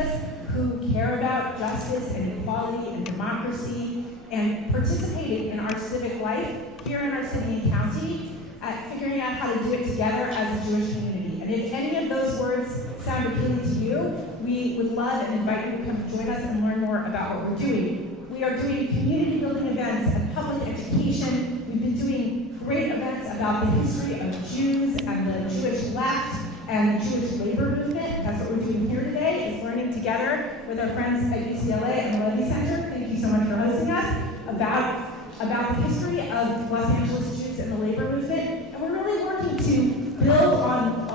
Angeles who care about justice and equality and democracy and participating in our civic life here in our city and county at figuring out how to do it together as a Jewish community. And if any of those words sound appealing to you, we would love and invite you to come join us and learn more about what we're doing. We are doing community building events and public education. We've been doing great events about the history of Jews and the Jewish left and the Jewish labor movement. That's what we're doing here today, is learning together with our friends at UCLA and the Leve Center. Thank you so much for hosting us about the history of Los Angeles Jews and the labor movement. And we're really working to build on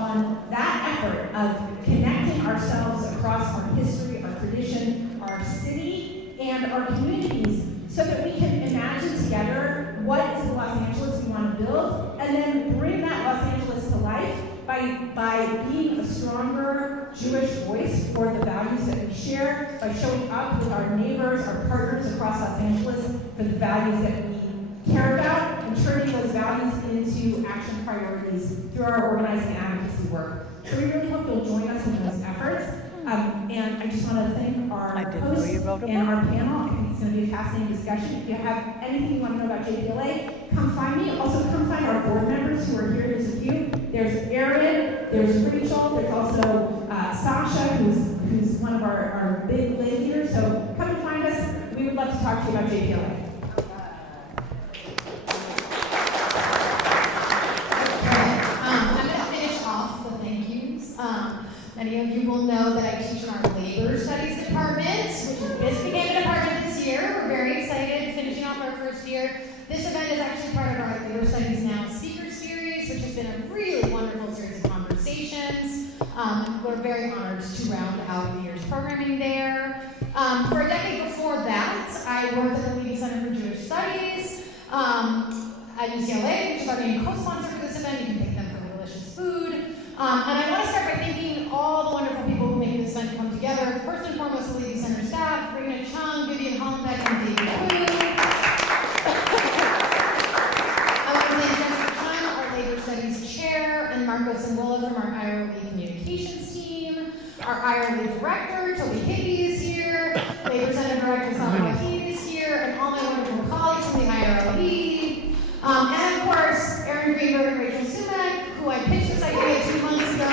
that effort of connecting ourselves across our history, our tradition, our city, and our communities so that we can imagine together what is the Los Angeles we want to build, and then bring that Los Angeles to life by being a stronger Jewish voice for the values that we share, by showing up with our neighbors, our partners across Los Angeles for the values that we care about, and turning those values into action priorities through our organizing and advocacy work. So we really hope you'll join us in those efforts. And I just want to thank our hosts and our panel. I think it's going to be a fascinating discussion. If you have anything you want to know about JPLA, come find me. Also, come find our board members who are here. There's a few. There's Aryeh, there's Rachel, there's also Sasha, who's one of our big lay leaders. So come and find us. We would love to talk to you about JPLA. Many of you will know that I teach in our labor studies department, which just became a department this year. We're very excited, finishing off our first year. This event is actually part of our Labor Studies Now speaker series, which has been a really wonderful series of conversations. We're very honored to round out the year's programming there. For a decade before that, I worked at the Leve Center for Jewish Studies at UCLA, which is our main co-sponsor for this event. You can thank them for delicious food. And I want to start by thanking all the wonderful people who make this event come together. First and foremost, the Leve Center staff, Rena Chung, Vivian Hollenbeck, and David Wu. I want to thank Jessica Chung, our Labor Studies chair, and Marcos and Willa from our Aryeh communications team. Our Aryeh director, Toby Higbee, is here. Labor Center director, Salma Wahid, is here, and all my wonderful colleagues from the Aryeh. And of course, Aaron Greenberg and Rachel Sumac, who I pitched this idea 2 months ago,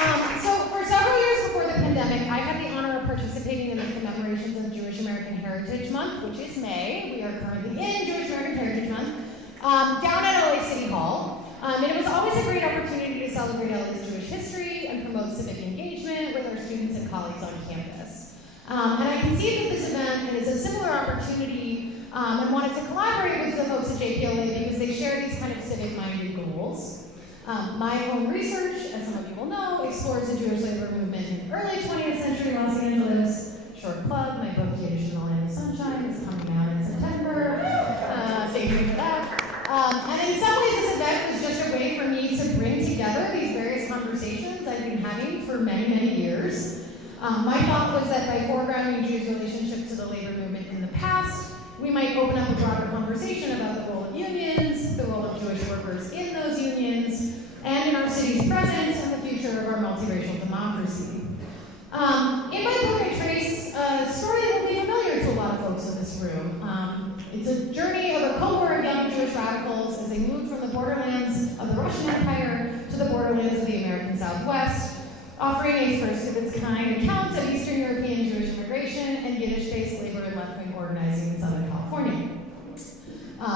and so for several years before the pandemic, I had the honor of participating in the commemorations of Jewish American Heritage Month, which is May. We are currently in Jewish American Heritage Month, down at LA City Hall. And it was always a great opportunity to celebrate LA's Jewish history and promote civic engagement with our students and colleagues on campus. And I conceived of this event as a similar opportunity and wanted to collaborate with the folks at JPLA because they share these kind of civic-minded goals. My own research, as some of you will know, explores the Jewish labor movement in early 20th century Los Angeles. Short plug, my book, Yiddish and All Night Sunshine, is coming out in September. Stay tuned for that. And in some ways, this event was just a way for me to bring together these various conversations I've been having for many, many years. My thought was that by foregrounding Jews' relationship to the labor movement in the past, we might open up a broader conversation about the role of unions, the role of Jewish workers in those unions, and in our city's present and the future of our multiracial democracy. In my book, I trace a story that will be familiar to a lot of folks in this room. It's a journey of a cohort of young Jewish radicals as they moved from the borderlands of the Russian Empire to the borderlands of the American Southwest, offering a first-of-its-kind account of Eastern European Jewish immigration and Yiddish-based labor and left-wing organizing in Southern California.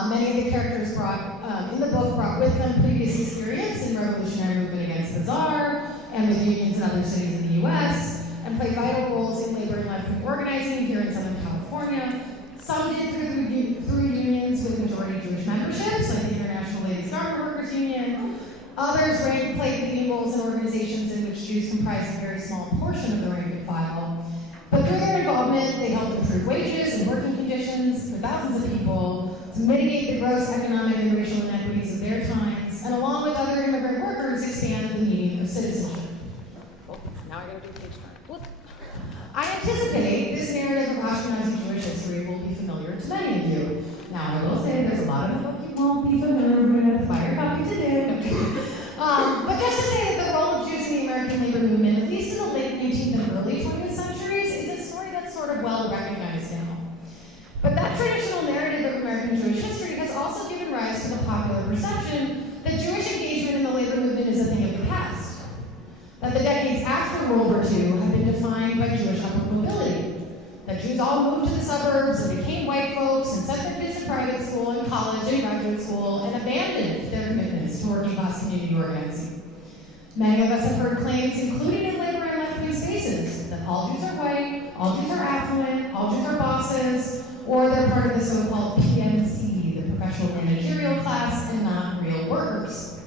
Many of the characters in the book brought with them previous experience in revolutionary movement against the Tsar and with unions in other cities in the U.S., and played vital roles in labor and left-wing organizing here in Southern California. Some did through unions with majority Jewish memberships, like the International Ladies Garment Workers Union. Others played leading roles in organizations in which Jews comprised a very small portion of the rank and file. But through their involvement, they helped improve wages and working conditions for thousands of people, to mitigate the gross economic and racial inequities of their times, and along with other immigrant workers, expand the meaning of citizenship. Oh, now I gotta do page turn. I anticipate this narrative of Ashkenazi Jewish history will be familiar to many of you. Now, I will say there's a lot of book you won't be familiar with. Buy your copy today. But just to say that the role of Jews in the perception that Jewish engagement in the labor movement is a thing of the past. That the decades after World War II have been defined by Jewish upward mobility. That Jews all moved to the suburbs and became white folks and sent their kids to private school and college and graduate school and abandoned their commitments to working class community organizing. Many of us have heard claims, including in labor and left-wing spaces, that all Jews are white, all Jews are affluent, all Jews are bosses, or they're part of the so-called PMC, the professional managerial class, and not real workers.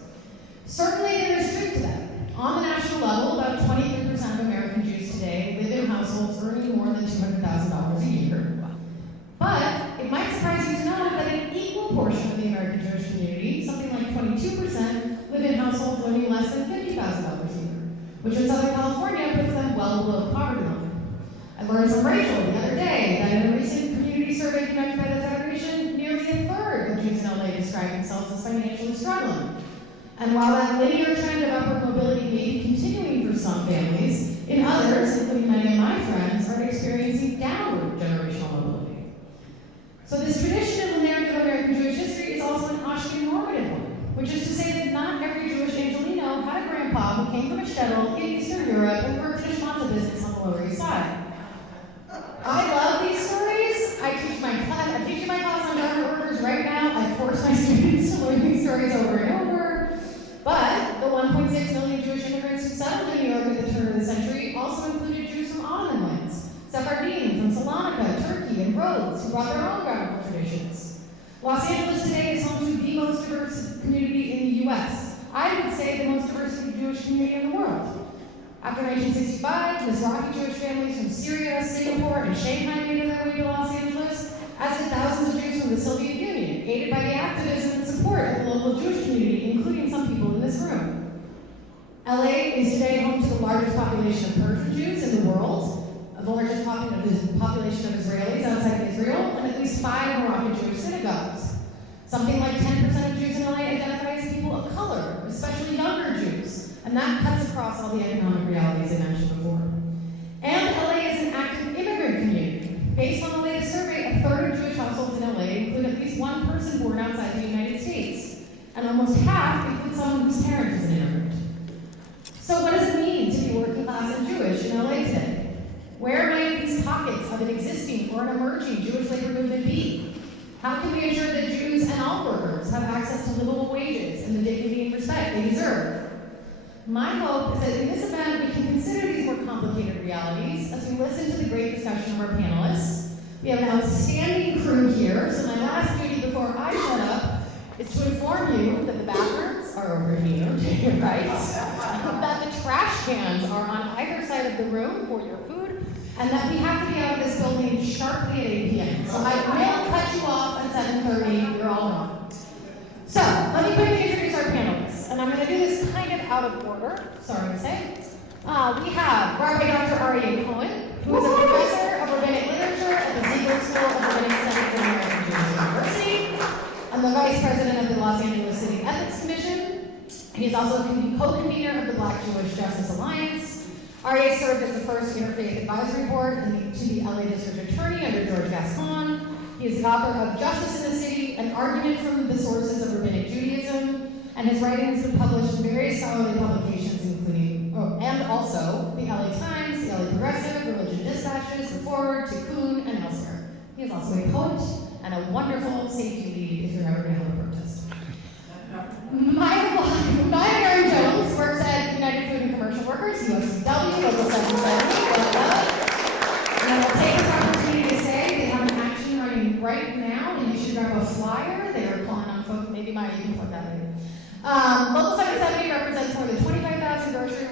Certainly there is truth to that. On the national level, about 23% of American Jews today live in households earning more than $200,000 a year. But it might surprise you to know that an equal portion of the American Jewish community, something like 22%, live in households earning less than $50,000 a year, which in Southern California puts them well below the poverty line. I learned from Rachel the other day that in a recent community survey conducted by the Federation, nearly a third of Jews in LA describe themselves as financially struggling. And while that linear trend of upward mobility may be continuing for some families, in others, including many of my friends, are experiencing downward generational mobility. So this tradition of the narrative of American Jewish history is also an Ashkenazi one, which is to say that not every Jewish Angelino had a grandpa who came from a shtetl in Eastern Europe and worked in a schmata business on the Lower East Side. I love these stories. I'm teaching my class on government workers right now. I force my students to learn these stories over and over. But the 1.6 million Jewish immigrants who settled in New York at the turn of the century also included Jews from Ottoman lands, Sephardim from Salonika, Turkey, and Rhodes, who brought their own grammatical traditions. Los Angeles today is home to the most diverse community in the U.S. I would say the most diverse Jewish community in the world. After 1965, Mizrahi Jewish families from Syria, Singapore, and Shanghai made their way to Los Angeles, as did thousands of Jews from the Soviet Union, aided by the activism and support of the local Jewish community, including some people in this room. LA is today home to the largest population of Persian Jews in the world, the largest population of Israelis outside of Israel, and at least 5 Moroccan Jewish synagogues. Something like 10% of Jews in LA identify as people of color, especially younger Jews, and that cuts across all the economic realities I mentioned before. And LA is an active immigrant community. Based on the latest survey, a third of Jewish households in LA include at least one person born outside the United States, and almost half include someone whose parent is an immigrant. So what does it mean to be working class and Jewish in LA today? Where might these pockets of an existing or an emerging Jewish labor movement be? How can we ensure that Jews and all workers have access to livable wages and the dignity and respect they deserve? My hope is that in this event we can consider these more complicated realities as we listen to the great discussion of our panelists. We have an outstanding crew here, so my last duty before I shut up is to inform you that the bathrooms are over here to your right, that the trash cans are on either side of the room for your food, and that we have to be out of this building sharply at 8 p.m. So I will cut you off at 7:30. You're all gone. So let me quickly introduce our panelists, and I'm going to do this kind of out of order, sorry to say. We have Rabbi Dr. Aryeh Cohen, who is a professor of rabbinic literature at the Ziegler School of Rabbinic Studies at American Jewish University, and the vice president of the Los Angeles City Ethics Commission. He is also a co-convener of the Black Jewish Justice Alliance. Aryeh served as the first interfaith advisory board to the LA District Attorney under George Gascon. He is the author of Justice in the City, an argument from the sources of rabbinic Judaism, and his writing has been published in various scholarly publications, including, and also the LA Times, the LA Progressive, Religion Dispatches, The Forward, Tikkun, and elsewhere. He is also a poet and a wonderful safety lead if you're ever going to have a protest. Barron-Jones works at United Food and Commercial Workers, UFCW Local 770. And I will take this opportunity to say they have an action running right now, and you should grab a flyer. They are calling on folks. Maybe Maya, you can plug that later. Local 770 represents more than 25,000 grocery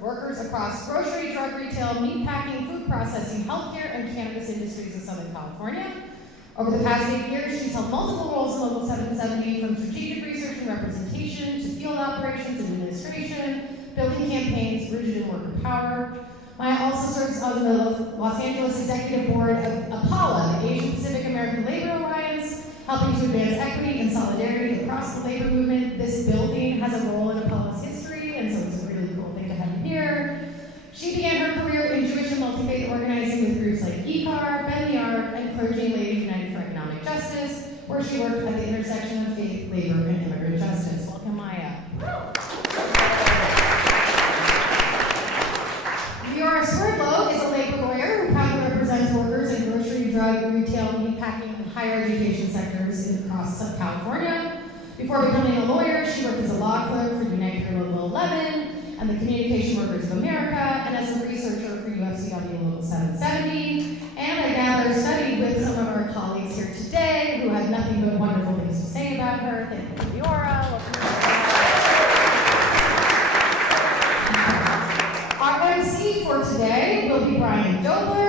workers across grocery, drug retail, meat packing, food processing, healthcare, and cannabis industries in Southern California. Over the past 8 years, she's held multiple roles in Local 770, from strategic research and representation to field operations and administration, building campaigns, rooted in worker power. Maya also serves on the Los Angeles Executive Board of APALA, the Asian Pacific American Labor Alliance, helping to advance equity and solidarity across the labor movement. This building has a role in APALA's history, and so it's a really cool thing to have you here. She began her career in Jewish and multi-faith organizing with groups like ECAR, Ben the Ark, and Clergy and Ladies United for Economic Justice, where she worked at the intersection of faith, labor, and across California. Before becoming a lawyer, she worked as a law clerk for UCLA Local 11 and the Communication Workers of America, and as a researcher for UFCW Local 770. And I gather studied with some of our colleagues here today who had nothing but wonderful things to say about her. Thank you, Leora. Our MC for today will be Brian Dolber,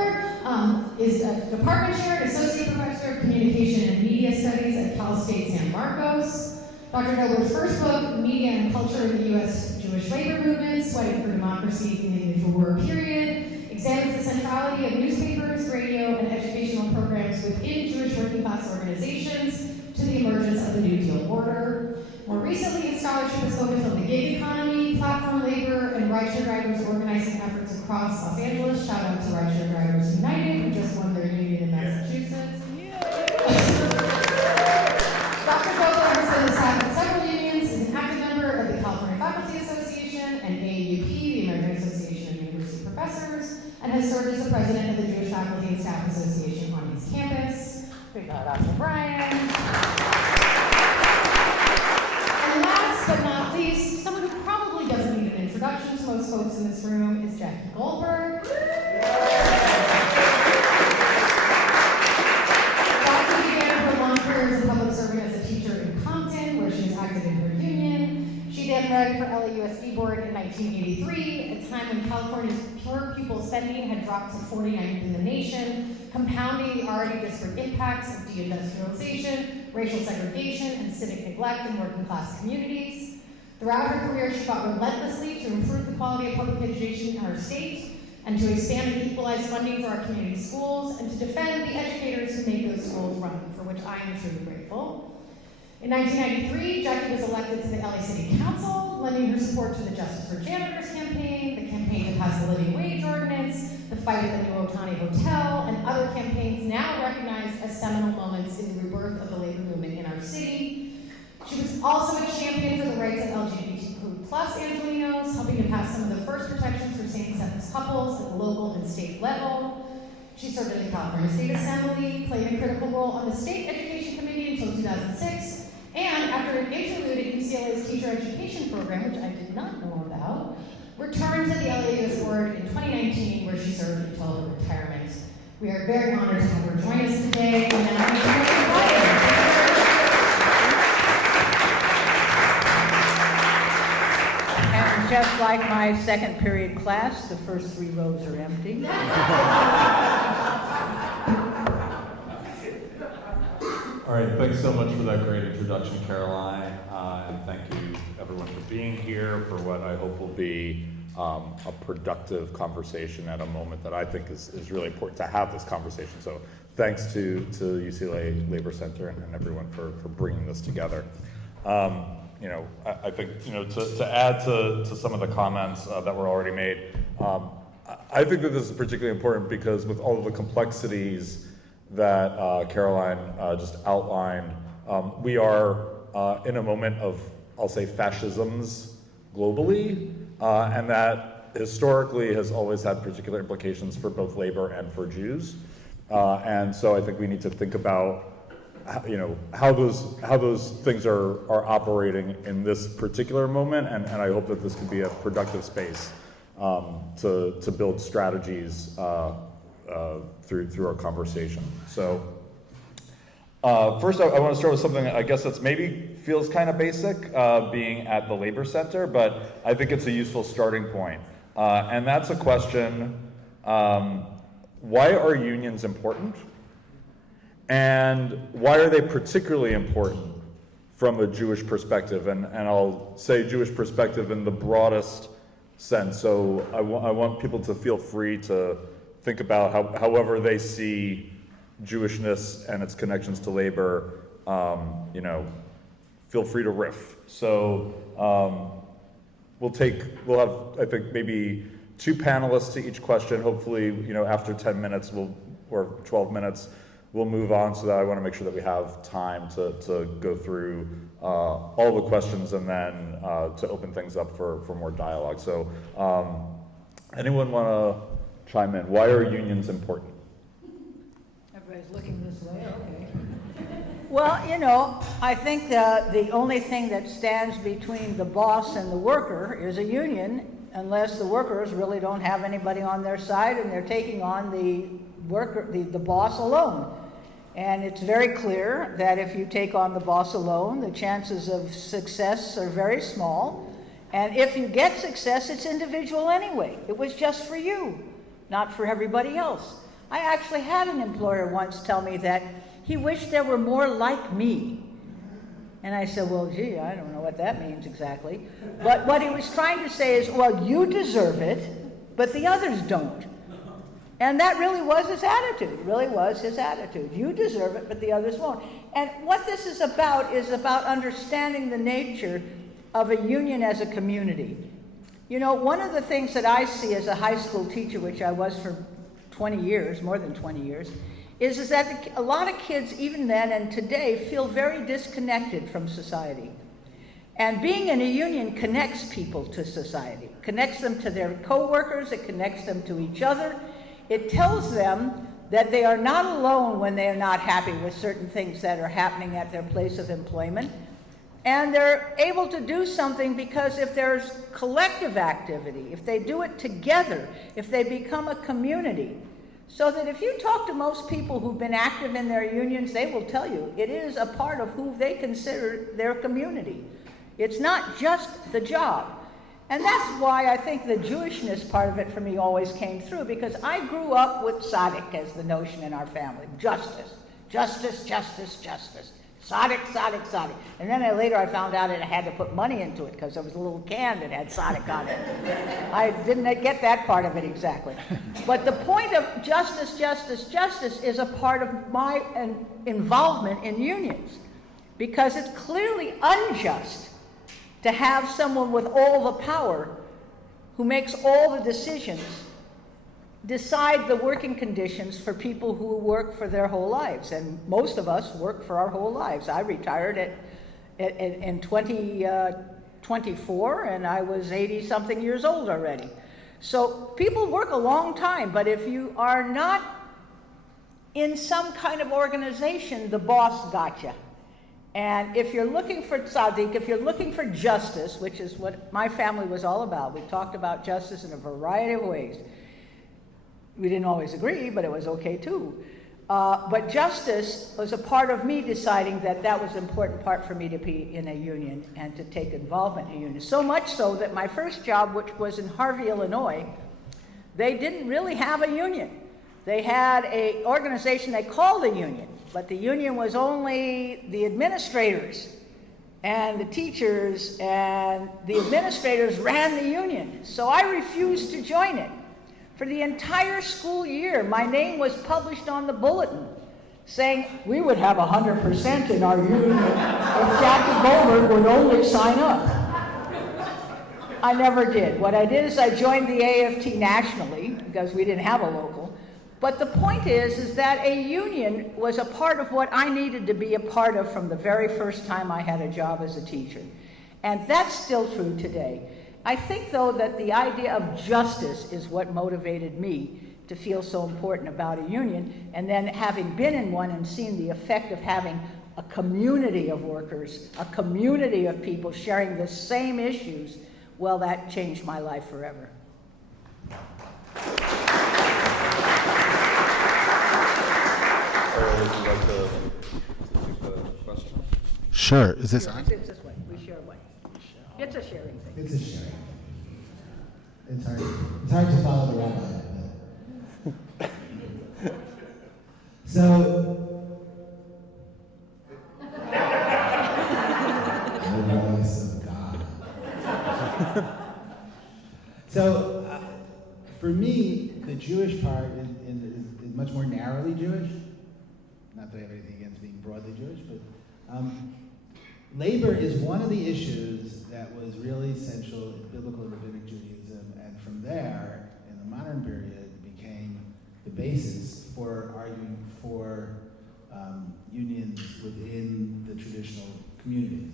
is a department chair and associate professor of communication and media studies at Cal State San Marcos. Dr. Dolber's first book, Media and Culture in the U.S. Jewish Labor Movement, Sweating for Democracy in the Interwar Period, examines the centrality of newspapers, radio, and educational programs within Jewish working class organizations to the emergence of the New Deal order. More recently, his scholarship has focused on the gig economy, platform labor, and rideshare drivers organizing efforts across Los Angeles. Shout out to Rideshare Drivers United, who just won their union in Massachusetts. Dr. Goldberg has been the staff at several unions, is an active member of the California Faculty Association and AAUP, the American Association of University Professors, and has served as the president of the Jewish Faculty and Staff Association on his campus. We got Dr. Brian. And last but not least, someone who probably doesn't need an introduction to most folks in this room is Jackie Goldberg. Jackie began her long career as a public servant as a teacher in Compton, where she was active in her union. She then read for LAUSD board in 1983, a time when California's per pupil spending had dropped to 49th in the nation, compounding the already disparate impacts of deindustrialization, racial segregation, and civic neglect in working class communities. Throughout her career, she fought relentlessly to improve the quality of public education in our state, and to expand and equalize funding for our community schools, and to defend the educators who make those schools run, for which I am truly grateful. In 1993, Jackie was elected to the LA City Council, lending her support to the Justice for Janitors campaign, the campaign to pass the living wage ordinance, the fight at the New Otani Hotel, and other campaigns now recognized as seminal moments in the rebirth of the labor movement in our city. She was also a champion for the rights of LGBTQ+ Angelenos, helping to pass some of the first protections for same-sex couples at the local and state level. She served in the California State Assembly, played a critical role on the State Education Committee until 2006, and after an interlude at UCLA's teacher education program, which I did not know about, returned to the LAUS board in 2019, where she served until her retirement. We are very honored to have her join us today, and now I'm going to invite her. And just like my second period class, the first 3 rows are empty. All right, thanks so much for that great introduction, Caroline, and thank you everyone for being here for what I hope will be a productive conversation at a moment that I think is really important to have this conversation. So thanks to UCLA Labor Center and everyone for bringing this together. I think, to add to some of the comments that were already made, I think that this is particularly important because with all of the complexities that Caroline just outlined, we are in a moment of, I'll say, fascisms globally, and that historically has always had particular implications for both labor and for Jews. And so I think we need to think about how those things are operating in this particular moment, and I hope that this can be a productive space to build strategies through our conversation. So first I want to start with something I guess that's maybe feels kind of basic, being at the Labor Center, but I think it's a useful starting point. And that's a question, why are unions important? And why are they particularly important from a Jewish perspective? And I'll say Jewish perspective in the broadest sense. So I want people to feel free to think about however they see Jewishness and its connections to labor. Feel free to riff. So we'll have, I think, maybe 2 panelists to each question. Hopefully, after 10 minutes or 12 minutes, we'll move on, so that I want to make sure that we have time to go through all the questions and then to open things up for more dialogue. So anyone want to chime in? Why are unions important? Everybody's looking this way, okay. Well, you know, I think the only thing that stands between the boss and the worker is a union, unless the workers really don't have anybody on their side and they're taking on the boss alone. And it's very clear that if you take on the boss alone, the chances of success are very small. And if you get success, it's individual anyway. It was just for you, not for everybody else. I actually had an employer once tell me that he wished there were more like me. And I said, well, gee, I don't know what that means exactly. But what he was trying to say is, well, you deserve it, but the others don't. And that really was his attitude, You deserve it, but the others won't. And what this is about understanding the nature of a union as a community. You know, one of the things that I see as a high school teacher, which I was for 20 years, more than 20 years, is that a lot of kids, even then and today, feel very disconnected from society. And being in a union connects people to society, connects them to their co-workers, it connects them to each other. It tells them that they are not alone when they are not happy with certain things that are happening at their place of employment. And they're able to do something because if there's collective activity, if they do it together, if they become a community, so that if you talk to most people who've been active in their unions, they will tell you it is a part of who they consider their community. It's not just the job. And that's why I think the Jewishness part of it for me always came through, because I grew up with tzaddik as the notion in our family. Justice, justice, justice, justice. Tzaddik, tzaddik, tzaddik. And then later I found out that I had to put money into it because there was a little can that had tzaddik on it. I didn't get that part of it exactly. But the point of justice, justice, justice is a part of my involvement in unions, because it's clearly unjust to have someone with all the power who makes all the decisions decide the working conditions for people who work for their whole lives. And most of us work for our whole lives. I retired in 2024 and I was 80 something years old already. So people work a long time, but if you are not in some kind of organization, the boss got you. And if you're looking for tzaddik, if you're looking for justice, which is what my family was all about, we talked about justice in a variety of ways. We didn't always agree, but it was okay too. But justice was a part of me deciding that that was an important part for me to be in a union and to take involvement in a union. So much so that my first job, which was in Harvey, Illinois, they didn't really have a union. They had an organization they called a union, but the union was only the administrators and the teachers, and the administrators ran the union. So I refused to join it. For the entire school year, my name was published on the bulletin saying we would have 100% in our union if Jackie Goldberg would only sign up. I never did. What I did is I joined the AFT nationally because we didn't have a local. But the point is that a union was a part of what I needed to be a part of from the very first time I had a job as a teacher. And that's still true today. I think, though, that the idea of justice is what motivated me to feel so important about a union, and then having been in one and seen the effect of having a community of workers, a community of people sharing the same issues, well, that changed my life forever. Would you like to take the question? Sure. Is this on? It's this way. We share one. It's a sharing thing. It's a sharing. It's hard to follow the rabbi. So, the voice of God. So, for me, the Jewish part is much more narrowly Jewish. Not that I have anything against being broadly Jewish, but labor is one of the issues that was really essential in biblical and rabbinic Judaism, and from there, in the modern period, became the basis for arguing for unions within the traditional communities.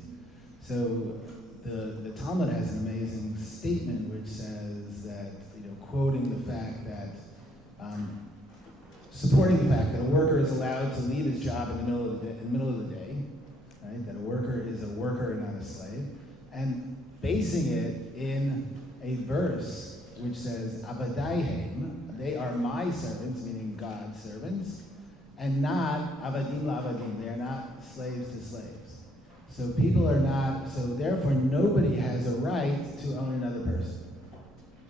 So the Talmud has an amazing statement which says that, quoting the fact that, supporting the fact that a worker is allowed to leave his job in the middle of the day, worker and not a slave, and basing it in a verse which says, Avadaihem, they are my servants, meaning God's servants, and not Avadim la'avadim, they are not slaves to slaves. So people are not, so therefore nobody has a right to own another person.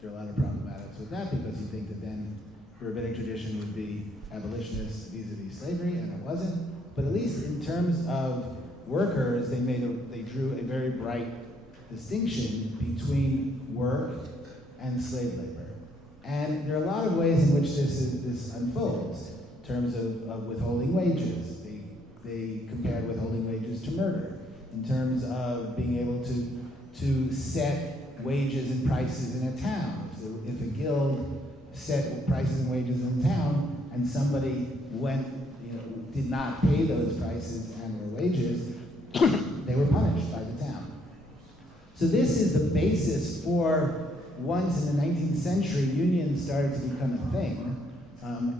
There are a lot of problematics with that because you think that then the rabbinic tradition would be abolitionist vis-a-vis slavery, and it wasn't. But at least in terms of workers, they drew a very bright distinction between work and slave labor. And there are a lot of ways in which this unfolds in terms of withholding wages. They compared withholding wages to murder in terms of being able to set wages and prices in a town. So if a guild set prices and wages in town and somebody did not pay those prices and their wages, they were punished by the town. So this is the basis for, once in the 19th century, unions started to become a thing,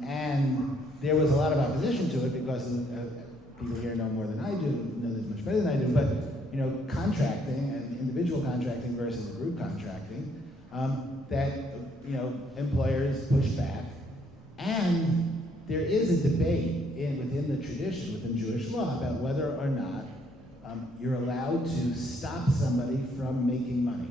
and there was a lot of opposition to it because people here know more than I do, know this much better than I do, but contracting and individual contracting versus group contracting, that employers push back, and there is a debate within the tradition, within Jewish law, about whether or not you're allowed to stop somebody from making money.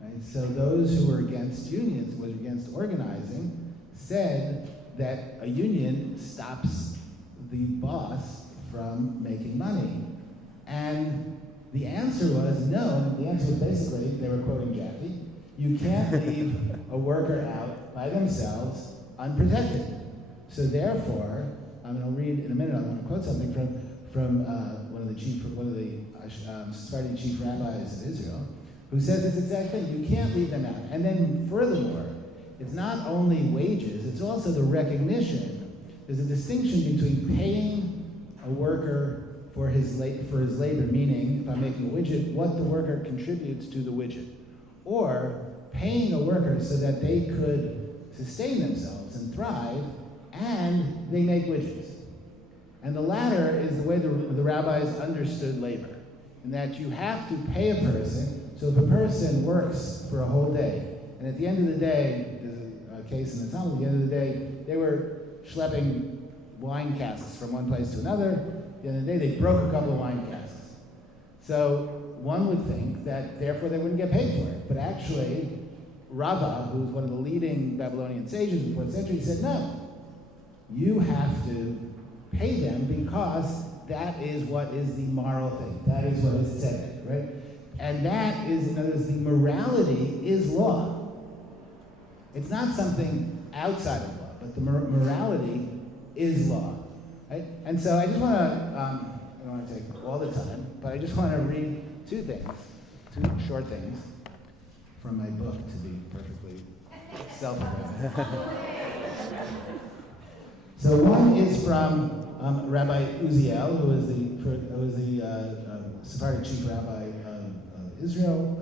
Right? So those who were against unions, who were against organizing, said that a union stops the boss from making money. And the answer was no. The answer was basically, they were quoting Jackie, you can't leave a worker out by themselves unprotected. So therefore, I'll read in a minute, I'm going to quote something from one of the Sephardi chief rabbis of Israel, who says this exact thing. You can't leave them out. And then furthermore, it's not only wages, it's also the recognition. There's a distinction between paying a worker for his labor, meaning if I'm making a widget, what the worker contributes to the widget, or paying a worker so that they could sustain themselves and thrive, and they make widgets. And the latter is the way the rabbis understood labor, in that you have to pay a person. So if a person works for a whole day, and at the end of the day, there's a case in the Talmud, at the end of the day, they were schlepping wine casks from one place to another. At the end of the day, they broke a couple of wine casks. So one would think that therefore they wouldn't get paid for it. But actually, Rabbi, who was one of the leading Babylonian sages in the 4th century, said, no, you have to pay them because that is what is the moral thing. That is what is said, right? And that is, in other words, the morality is law. It's not something outside of law, but the morality is law, right? And so I just want to, I don't want to take all the time, but I just want to read two short things from my book, to be perfectly self-aware. So one is from Rabbi Uziel, who was the Sephardic chief rabbi of Israel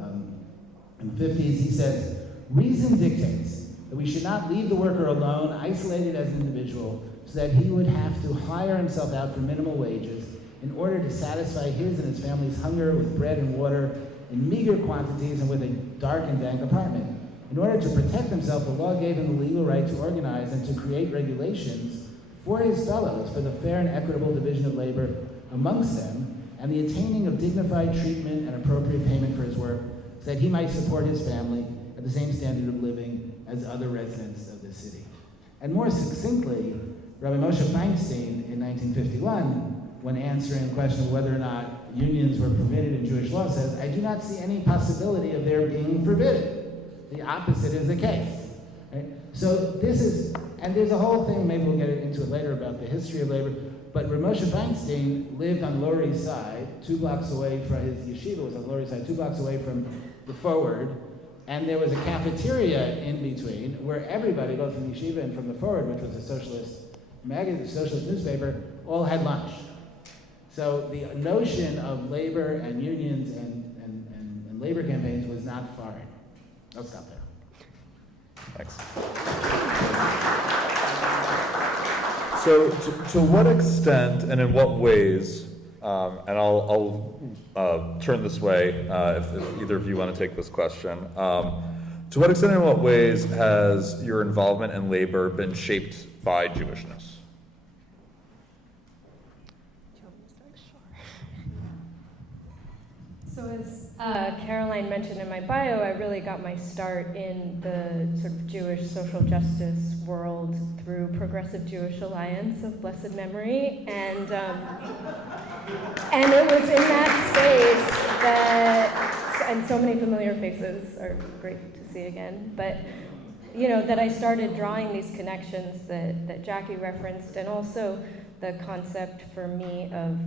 in the 50s. He says, reason dictates that we should not leave the worker alone, isolated as an individual, so that he would have to hire himself out for minimal wages in order to satisfy his and his family's hunger with bread and water in meager quantities and with a dark and dank apartment. In order to protect himself, the law gave him the legal right to organize and to create regulations for his fellows for the fair and equitable division of labor amongst them and the attaining of dignified treatment and appropriate payment for his work so that he might support his family at the same standard of living as other residents of the city. And more succinctly, Rabbi Moshe Feinstein in 1951, when answering the question of whether or not unions were permitted in Jewish law, says, I do not see any possibility of their being forbidden. The opposite is the case. Right? So this is, and there's a whole thing, maybe we'll get into it later, about the history of labor, but Rabbi Moshe Feinstein lived on Lower East Side, 2 blocks away from, his yeshiva was on Lower East Side, 2 blocks away from the Forward, and there was a cafeteria in between where everybody, both from the yeshiva and from the Forward, which was a socialist magazine, socialist newspaper, all had lunch. So the notion of labor and unions and labor campaigns was not foreign. I'll stop there. Thanks. So to what extent and in what ways and I'll turn this way if either of you want to take this question. To what extent and in what ways has your involvement in labor been shaped by Jewishness? So as Caroline mentioned in my bio, I really got my start in the sort of Jewish social justice world through Progressive Jewish Alliance of blessed memory, and it was in that space that, and so many familiar faces are great to see again, but that I started drawing these connections that Jackie referenced, and also the concept for me of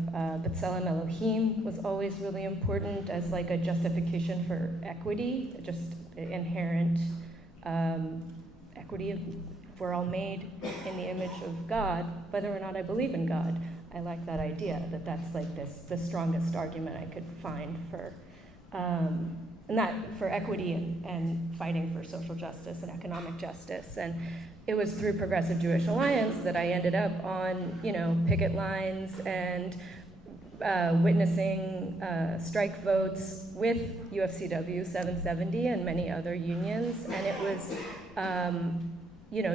B'Tselem Elohim was always really important as like a justification for equity, just inherent equity. If we're all made in the image of God, whether or not I believe in God. I like that idea, that's like the strongest argument I could find for, and that for equity and fighting for social justice and economic justice. And it was through Progressive Jewish Alliance that I ended up on, picket lines and witnessing strike votes with UFCW 770 and many other unions. And it was,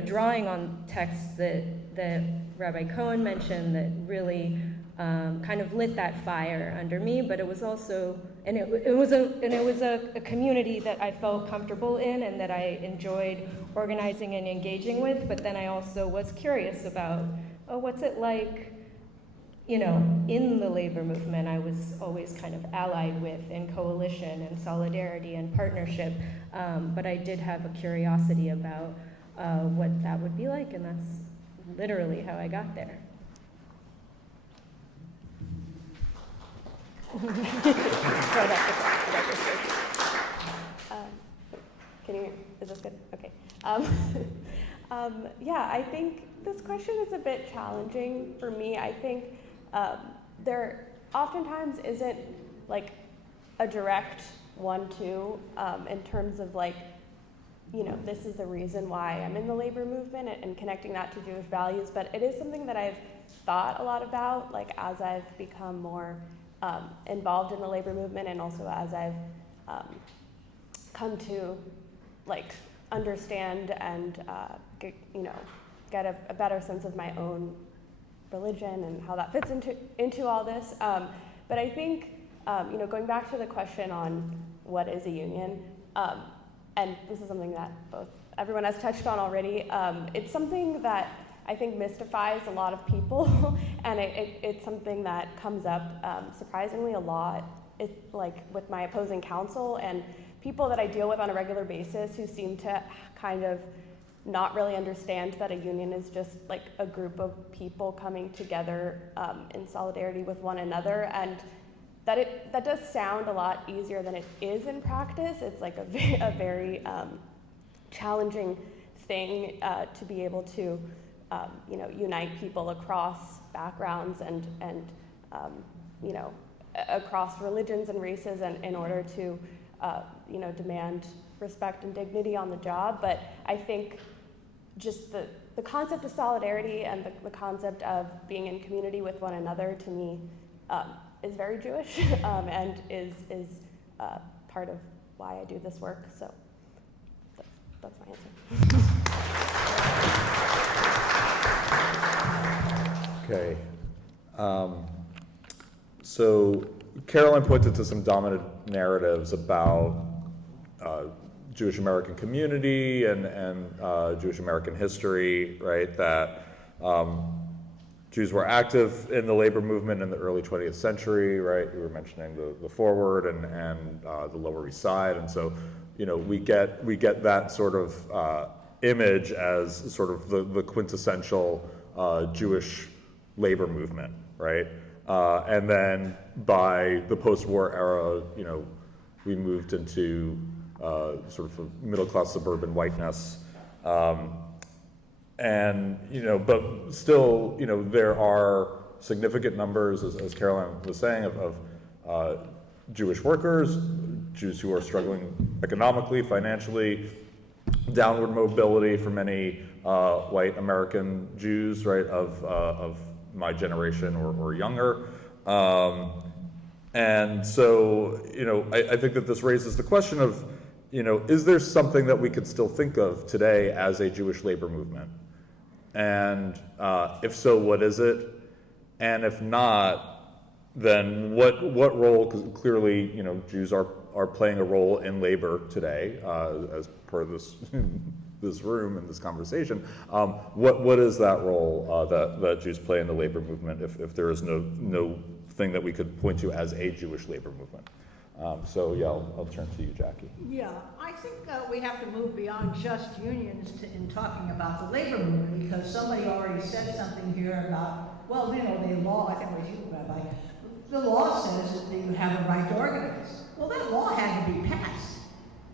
drawing on texts that Rabbi Cohen mentioned that really kind of lit that fire under me. But it was also, it was a community that I felt comfortable in and that I enjoyed organizing and engaging with, but then I also was curious about, what's it like, in the labor movement. I was always kind of allied with in coalition and solidarity and partnership, but I did have a curiosity about what that would be like, and that's literally how I got there. Can you hear? Is this good? Okay. Yeah, I think this question is a bit challenging for me. I think there oftentimes isn't like a direct 1-2 in terms of like, this is the reason why I'm in the labor movement and connecting that to Jewish values. But it is something that I've thought a lot about, like as I've become more involved in the labor movement, and also as I've come to like understand and get a better sense of my own religion and how that fits into all this. But I think going back to the question on what is a union, and this is something that everyone has touched on already. It's something that I think mystifies a lot of people, and it's something that comes up surprisingly a lot. It's like with my opposing counsel and people that I deal with on a regular basis who seem to kind of not really understand that a union is just like a group of people coming together in solidarity with one another, and that does sound a lot easier than it is in practice. It's like a very challenging thing to be able to unite people across backgrounds and across religions and races, and in order to demand respect and dignity on the job. But I think just the concept of solidarity and the concept of being in community with one another, to me, is very Jewish and is part of why I do this work. So that's my answer. Okay. So Caroline pointed to some dominant narratives about Jewish American community and Jewish American history, right? That Jews were active in the labor movement in the early 20th century, right? You were mentioning the Forward and the Lower East Side, and so we get that sort of image as sort of the quintessential Jewish labor movement, right? And then by the post-war era, we moved into sort of a middle-class suburban whiteness. And, but still, there are significant numbers, as Caroline was saying, of Jewish workers, Jews who are struggling economically, financially, downward mobility for many white American Jews, right, of my generation or younger. And so, I think that this raises the question of, is there something that we could still think of today as a Jewish labor movement? And if so, what is it? And if not, then what role, because clearly, Jews are playing a role in labor today, as per this this room and this conversation. What is that role that Jews play in the labor movement if there is no thing that we could point to as a Jewish labor movement? I'll turn to you, Jackie. Yeah, I think we have to move beyond just unions in talking about the labor movement, because somebody already said something here about, the law, I think it was you, Rabbi, the law says that you have a right to organize. Well, that law had to be passed.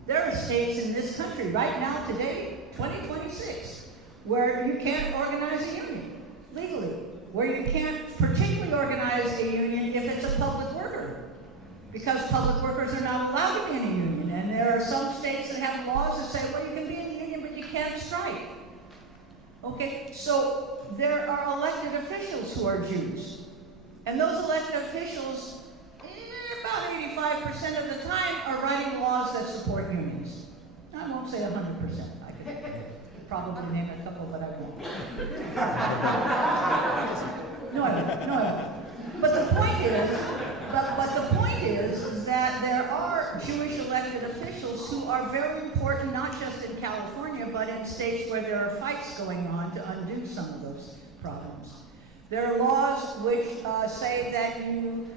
There are states in this country right now, today, 2026, where you can't organize a union legally, where you can't particularly organize a union if it's a public worker, because public workers are not allowed to be in a union. And there are some states that have laws that say, well, you can be in the union, but you can't strike. Okay, so there are elected officials who are Jews. And those elected officials, about 85% of the time, are writing laws that support unions. I won't say 100%. I could probably name a couple, but I won't. No, I won't. But the point is that there are Jewish elected officials who are very important, not just in California, but in states where there are fights going on to undo some of those problems. There are laws which say that you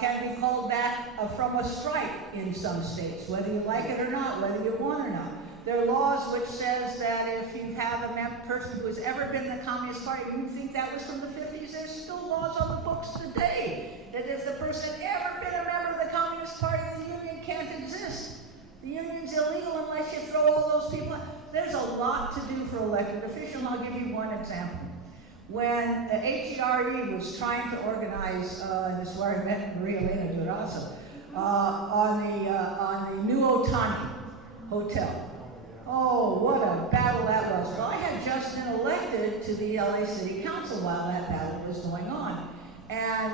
can be called back from a strike in some states, whether you like it or not, whether you want or not. There are laws which says that if you have a person who has ever been in the Communist Party, you think that was from the 50s, there's still laws on the books today that if the person ever been a member of the Communist Party, the union can't exist. The union's illegal unless you throw all those people out. There's a lot to do for elected officials, and I'll give you one example. When the HERE was trying to organize, this is where I met Maria Elena Durazo, on the New Otani Hotel. Oh, what a battle that was. Well, I had just been elected to the LA City Council while that battle was going on. And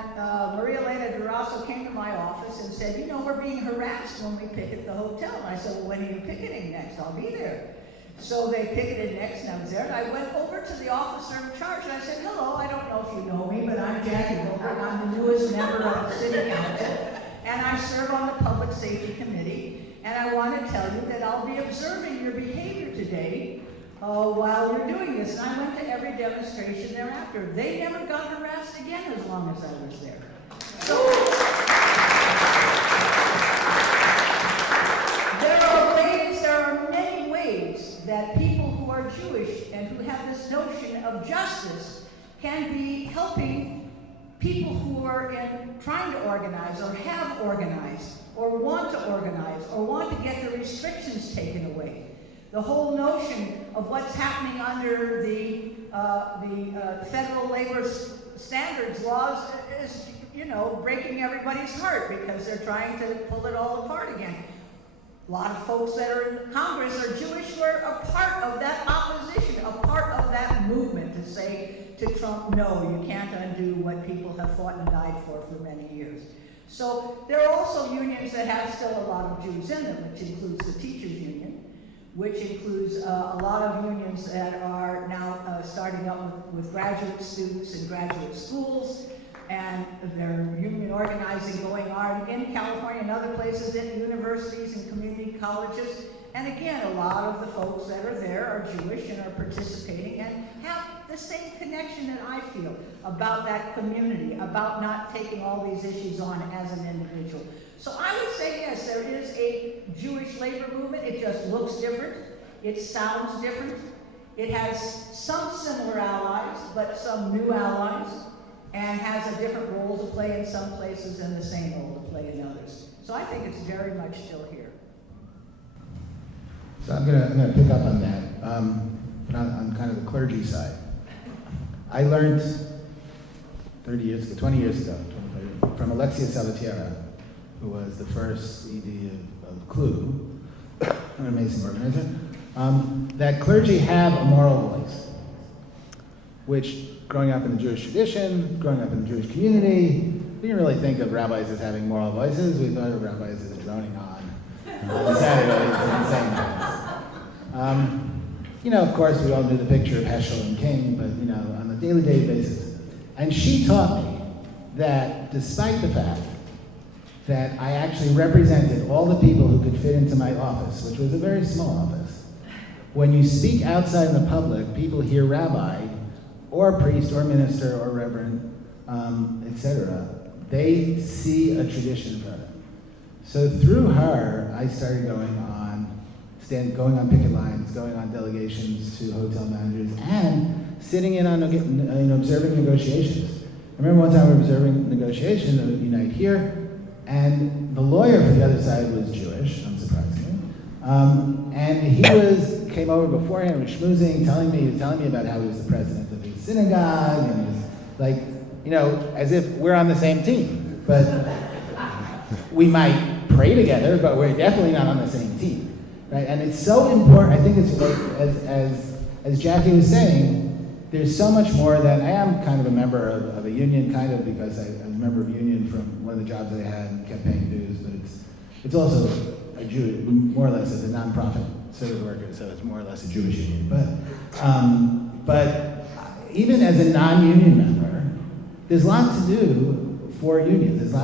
Maria Elena Durazo came to my office and said, we're being harassed when we picket the hotel. And I said, well, when are you picketing next? I'll be there. So they picketed next, and I was there, and I went over to the officer in charge, and I said, hello, I don't know if you know me, but I'm Jackie Goldberg. I'm the newest member of the City Council, and I serve on the Public Safety Committee, and I want to tell you that I'll be observing your behavior today while you're doing this. And I went to every demonstration thereafter. They never got harassed again as long as I was there. So, there are many ways that people who are Jewish and who have this notion of justice can be helping people who are trying to organize or have organized or want to organize or want to get the restrictions taken away. The whole notion of what's happening under the federal labor standards laws is, breaking everybody's heart because they're trying to pull it all apart again. A lot of folks that are in Congress are Jewish who are a part of that opposition, a part of that movement to say to Trump, no, you can't undo what people have fought and died for many years. So there are also unions that have still a lot of Jews in them, which includes the teachers union, which includes a lot of unions that are now starting up with graduate students in graduate schools, and there's union organizing going on in California and other places, in universities and community colleges. And again, a lot of the folks that are there are Jewish and are participating and have the same connection that I feel about that community, about not taking all these issues on as an individual. So I would say, yes, there is a Jewish labor movement. It just looks different. It sounds different. It has some similar allies, but some new allies, and has a different role to play in some places and the same role to play in others. So I think it's very much still here. So I'm gonna pick up on that, but on kind of the clergy side. I learned 20 years ago, from Alexia Salvatierra, who was the first ED of CLU, an amazing organizer, that clergy have a moral voice, which growing up in the Jewish tradition, growing up in the Jewish community, we didn't really think of rabbis as having moral voices. We thought of rabbis as droning on Saturdays and saying things. You know, of course, we all knew the picture of Heschel and King, but, you know, on a daily basis. And she taught me that despite the fact that I actually represented all the people who could fit into my office, which was a very small office, when you speak outside in the public, people hear rabbi, or priest, or minister, or reverend, etc. They see a tradition from it. So through her, I started going on picket lines, going on delegations to hotel managers, and sitting in on observing negotiations. I remember one time we were observing negotiations at Unite here, and the lawyer for the other side was Jewish, unsurprisingly, and he came over beforehand, was schmoozing, telling me about how he was the president of his synagogue, and was like, you know, as if we're on the same team. But we might pray together, but we're definitely not on the same team, right? And it's so important. I think it's like, as Jackie was saying, there's so much more than, I am kind of a member of a union, kind of, because I was a member of a union from one of the jobs I had and kept paying dues, but it's also a Jew, more or less as a nonprofit service worker, so it's more or less a Jewish union. But even as a non-union member, there's lots to do for unions. There's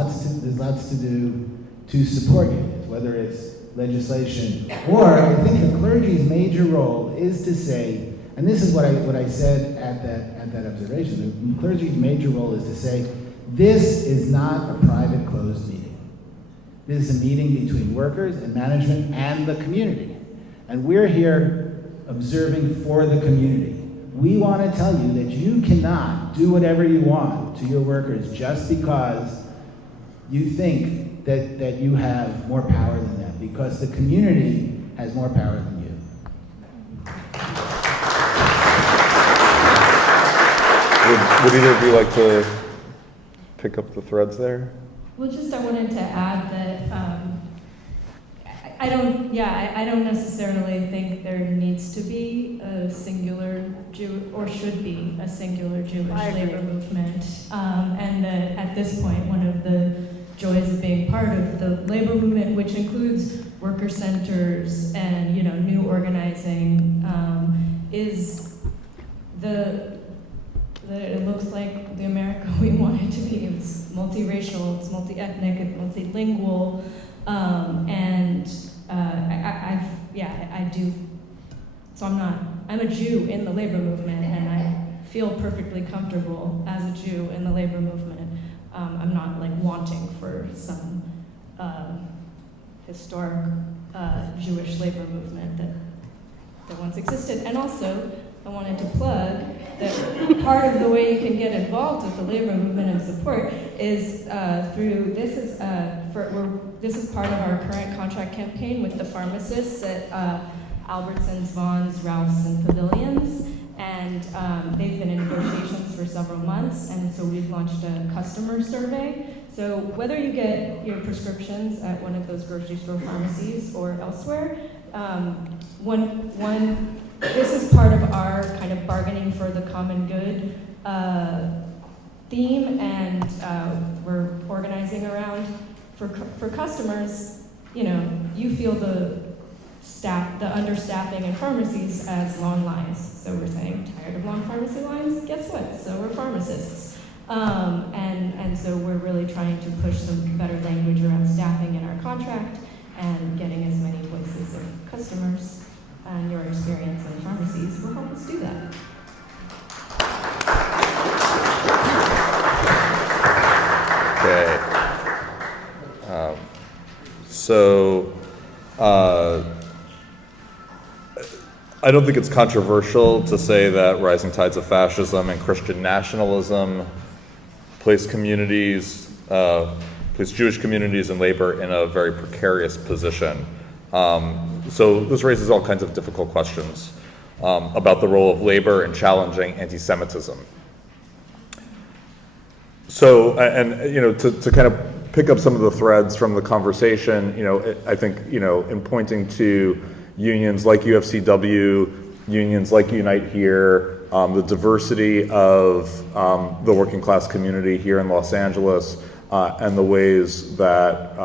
lots to do to support unions, whether it's legislation, or I think the clergy's major role is to say, and this is what I said at that observation, the clergy's major role is to say, this is not a private closed meeting. This is a meeting between workers and management and the community. And we're here observing for the community. We want to tell you that you cannot do whatever you want to your workers just because you think that you have more power than them, because the community has more power than you. Would either of you like to pick up the threads there? Well, just I wanted to add that I don't necessarily think there needs to be a singular or should be a singular Jewish labor movement, and that at this point, one of the joys of being part of the labor movement, which includes worker centers and new organizing, is it looks like the America we want it to be. It's multiracial, it's multi-ethnic, it's multilingual, and I do. So I'm a Jew in the labor movement, and I feel perfectly comfortable as a Jew in the labor movement. I'm not like wanting for some historic Jewish labor movement that once existed. And also, I wanted to plug that part of the way you can get involved with the labor movement and support is through, this is part of our current contract campaign with the pharmacists at Albertsons, Vaughn's, Ralph's, and Pavilions. And they've been in negotiations for several months, and so we've launched a customer survey. So whether you get your prescriptions at one of those grocery store pharmacies or elsewhere, this is part of our kind of bargaining for the common good theme, and we're organizing around for customers. You feel the understaffing in pharmacies as long lines. So we're saying, tired of long pharmacy lines? Guess what? So we're pharmacists. And so we're really trying to push some better language around staffing in our contract and getting as many voices of customers and your experience in pharmacies will help us do that. Okay. So I don't think it's controversial to say that rising tides of fascism and Christian nationalism place Jewish communities and labor in a very precarious position. So this raises all kinds of difficult questions about the role of labor in challenging anti-Semitism. So, to kind of pick up some of the threads from the conversation, I think, in pointing to unions like UFCW, unions like Unite Here, the diversity of the working class community here in Los Angeles, and the ways that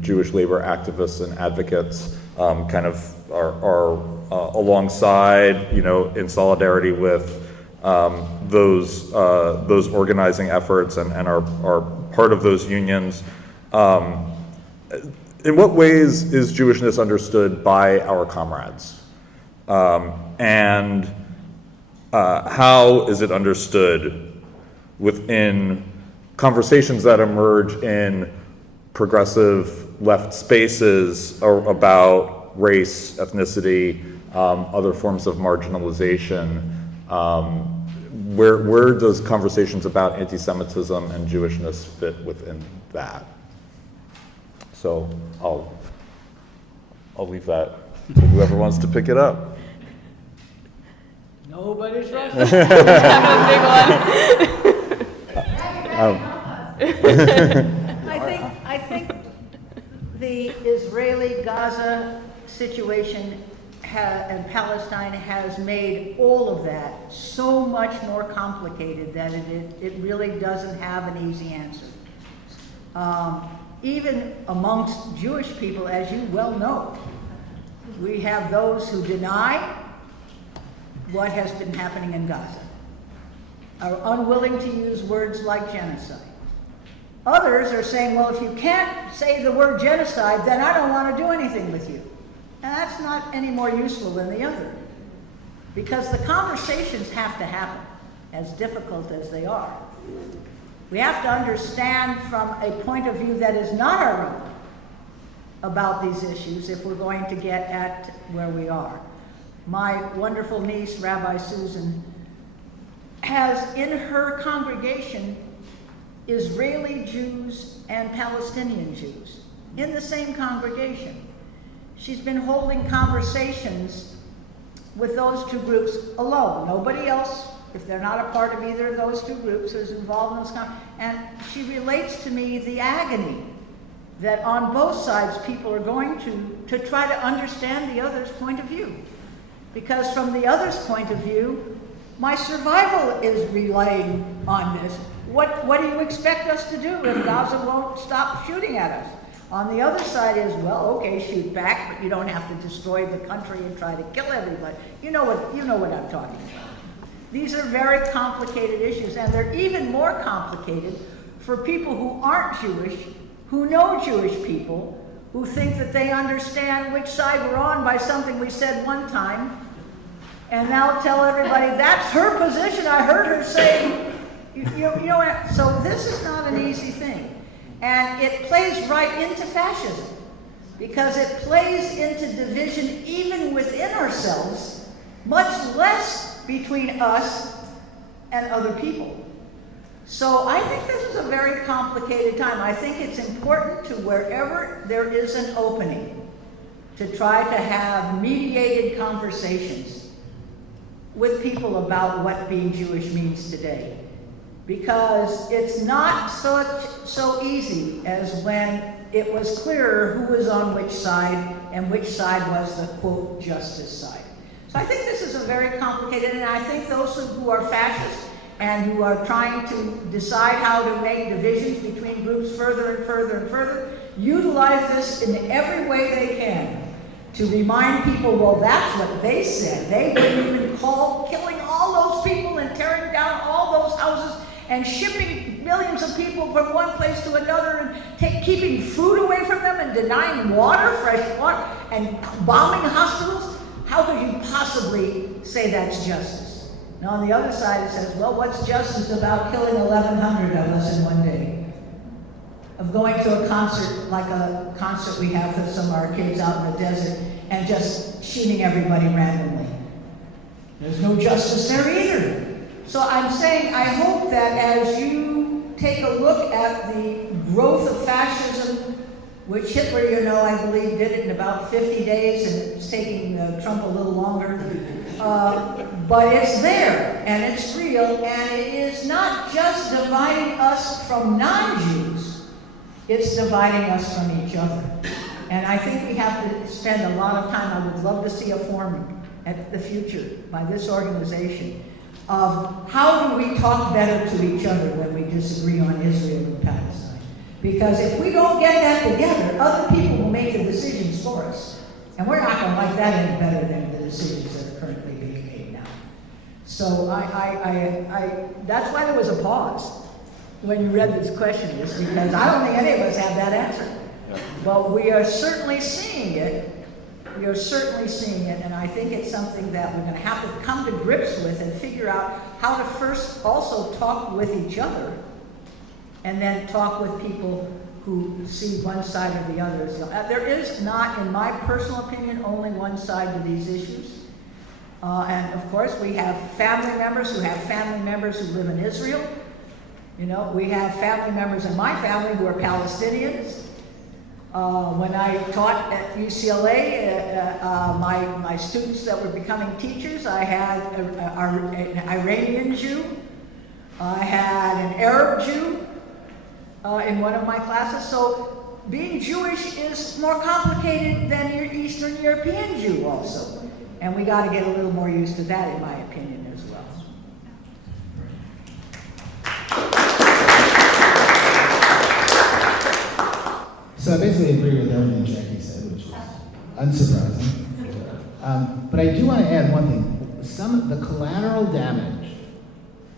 Jewish labor activists and advocates kind of are alongside, in solidarity with those organizing efforts and are part of those unions. In what ways is Jewishness understood by our comrades? And how is it understood within conversations that emerge in progressive left spaces about race, ethnicity, other forms of marginalization? Where does conversations about anti-Semitism and Jewishness fit within that? So I'll leave that to whoever wants to pick it up. Nobody's rushing. I think the Israeli-Gaza situation and Palestine has made all of that so much more complicated that it really doesn't have an easy answer. Even amongst Jewish people, as you well know, we have those who deny what has been happening in Gaza, are unwilling to use words like genocide. Others are saying, well, if you can't say the word genocide, then I don't want to do anything with you. And that's not any more useful than the other, because the conversations have to happen, as difficult as they are. We have to understand from a point of view that is not our own about these issues if we're going to get at where we are. My wonderful niece, Rabbi Susan, has in her congregation Israeli Jews and Palestinian Jews in the same congregation. She's been holding conversations with those two groups alone. Nobody else, if they're not a part of either of those two groups, is involved in those conversations. And she relates to me the agony that on both sides people are going to try to understand the other's point of view. Because from the other's point of view, my survival is relying on this. What do you expect us to do if Gaza won't stop shooting at us? On the other side is, well, okay, shoot back, but you don't have to destroy the country and try to kill everybody. You know what I'm talking about. These are very complicated issues, and they're even more complicated for people who aren't Jewish, who know Jewish people, who think that they understand which side we're on by something we said one time, and now tell everybody, that's her position, I heard her say, so this is not an easy thing. And it plays right into fascism, because it plays into division even within ourselves, much less between us and other people. So I think this is a very complicated time. I think it's important to, wherever there is an opening, to try to have mediated conversations with people about what being Jewish means today. Because it's not so easy as when it was clearer who was on which side and which side was the, quote, justice side. So I think this is a very complicated, and I think those who are fascist and who are trying to decide how to make divisions between groups further and further and further, utilize this in every way they can to remind people, well, that's what they said. They didn't even call killing all those people and tearing down all those houses and shipping millions of people from one place to another and keeping food away from them and denying water, fresh water, and bombing hospitals. How could you possibly say that's justice? Now on the other side it says, well, what's justice about killing 1,100 of us in one day? Of going to a concert, like a concert we have with some of our kids out in the desert, and just shooting everybody randomly. There's no justice there either. So I'm saying, I hope that as you take a look at the growth of fascism, which Hitler, I believe, did it in about 50 days, and it's taking Trump a little longer. But it's there, and it's real, and it is not just dividing us from non-Jews, it's dividing us from each other. And I think we have to spend a lot of time, I would love to see a forum at the future by this organization, of how do we talk better to each other when we disagree on Israel and Palestine. Because if we don't get that together, other people will make the decisions for us. And we're not going to like that any better than the decisions that are currently being made now. So that's why there was a pause when you read this question, is because I don't think any of us have that answer. But we are certainly seeing it. We are certainly seeing it, and I think it's something that we're going to have to come to grips with and figure out how to first also talk with each other, and then talk with people who see one side or the other. So, there is not, in my personal opinion, only one side to these issues. And of course, we have family members who have family members who live in Israel. You know, we have family members in my family who are Palestinians. When I taught at UCLA, my students that were becoming teachers, I had an Iranian Jew, I had an Arab Jew in one of my classes. So being Jewish is more complicated than your Eastern European Jew also. And we got to get a little more used to that, in my opinion, as well. So I basically agree with everything Jackie said, which is unsurprising. But I do want to add one thing. The collateral damage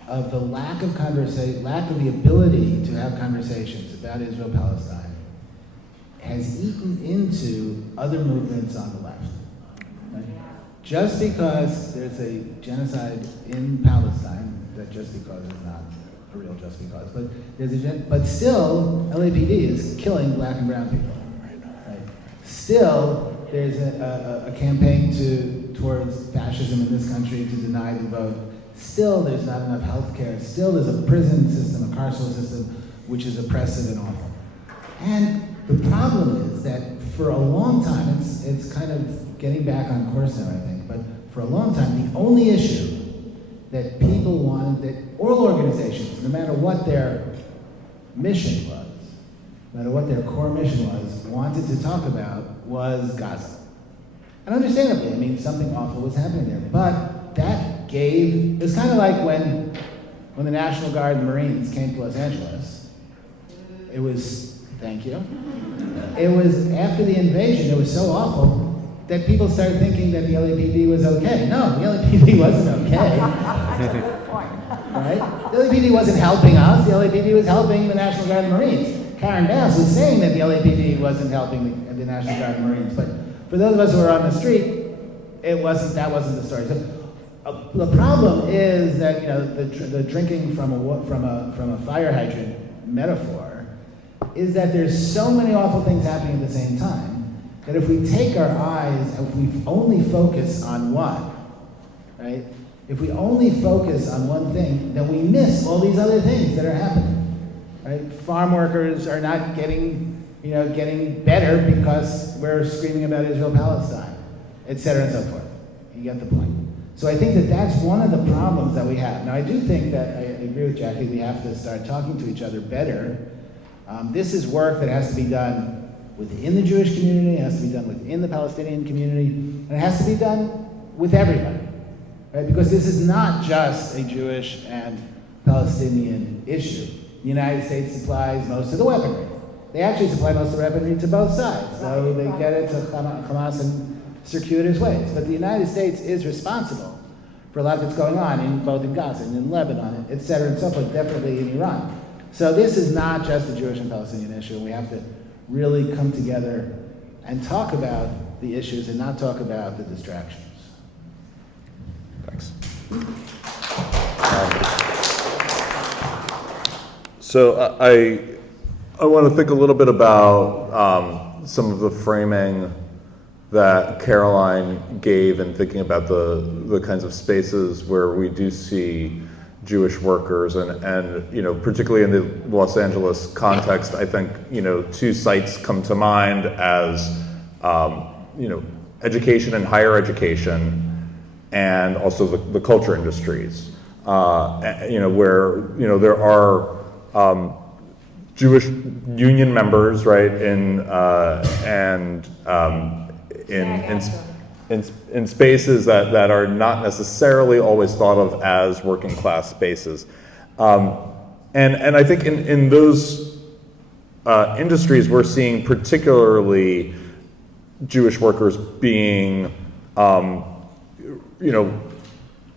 of the lack of the ability to have conversations about Israel-Palestine has eaten into other movements on the left. Right? Just because there's a genocide in Palestine, that just because is not a real just because, but still, LAPD is killing black and brown people. Right? Still, there's a campaign towards fascism in this country to deny the vote. Still, there's not enough health care. Still, there's a prison system, a carceral system, which is oppressive and awful. And the problem is that for a long time, it's kind of getting back on course now, I think, but for a long time, the only issue that people wanted, that all organizations, no matter what their mission was, no matter what their core mission was, wanted to talk about was Gaza. And understandably, I mean, something awful was happening there. But that gave, it's kind of like when the National Guard and Marines came to Los Angeles. It was, thank you. It was after the invasion, it was so awful that people started thinking that the LAPD was okay. No, the LAPD wasn't okay. Right? The LAPD wasn't helping us. The LAPD was helping the National Guard and Marines. Karen Bass was saying that the LAPD wasn't helping the National Guard and Marines, but for those of us who were on the street, that wasn't the story. So, the problem is that, you know, the drinking from a fire hydrant metaphor is that there's so many awful things happening at the same time that if we take our eyes, if we only focus on one, right? If we only focus on one thing, then we miss all these other things that are happening, right? Farm workers are not getting better because we're screaming about Israel-Palestine, et cetera and so forth. You get the point. So I think that that's one of the problems that we have. Now I do think that, I agree with Jackie, we have to start talking to each other better. This is work that has to be done within the Jewish community, it has to be done within the Palestinian community, and it has to be done with everybody, right? Because this is not just a Jewish and Palestinian issue. The United States supplies most of the weaponry. They actually supply most of the weaponry to both sides, so they get it to Hamas in circuitous ways. But the United States is responsible for a lot that's going on, both in Gaza and in Lebanon, et cetera and so forth, definitely in Iran. So this is not just a Jewish and Palestinian issue. We have to really come together and talk about the issues and not talk about the distractions. Thanks. So I want to think a little bit about some of the framing that Caroline gave in thinking about the kinds of spaces where we do see Jewish workers and you know, particularly in the Los Angeles context, I think, you know, two sites come to mind as, you know, education and higher education, and also the culture industries, you know, where, you know, there are Jewish union members, right, in spaces that are not necessarily always thought of as working class spaces. And I think in those industries, we're seeing particularly Jewish workers being,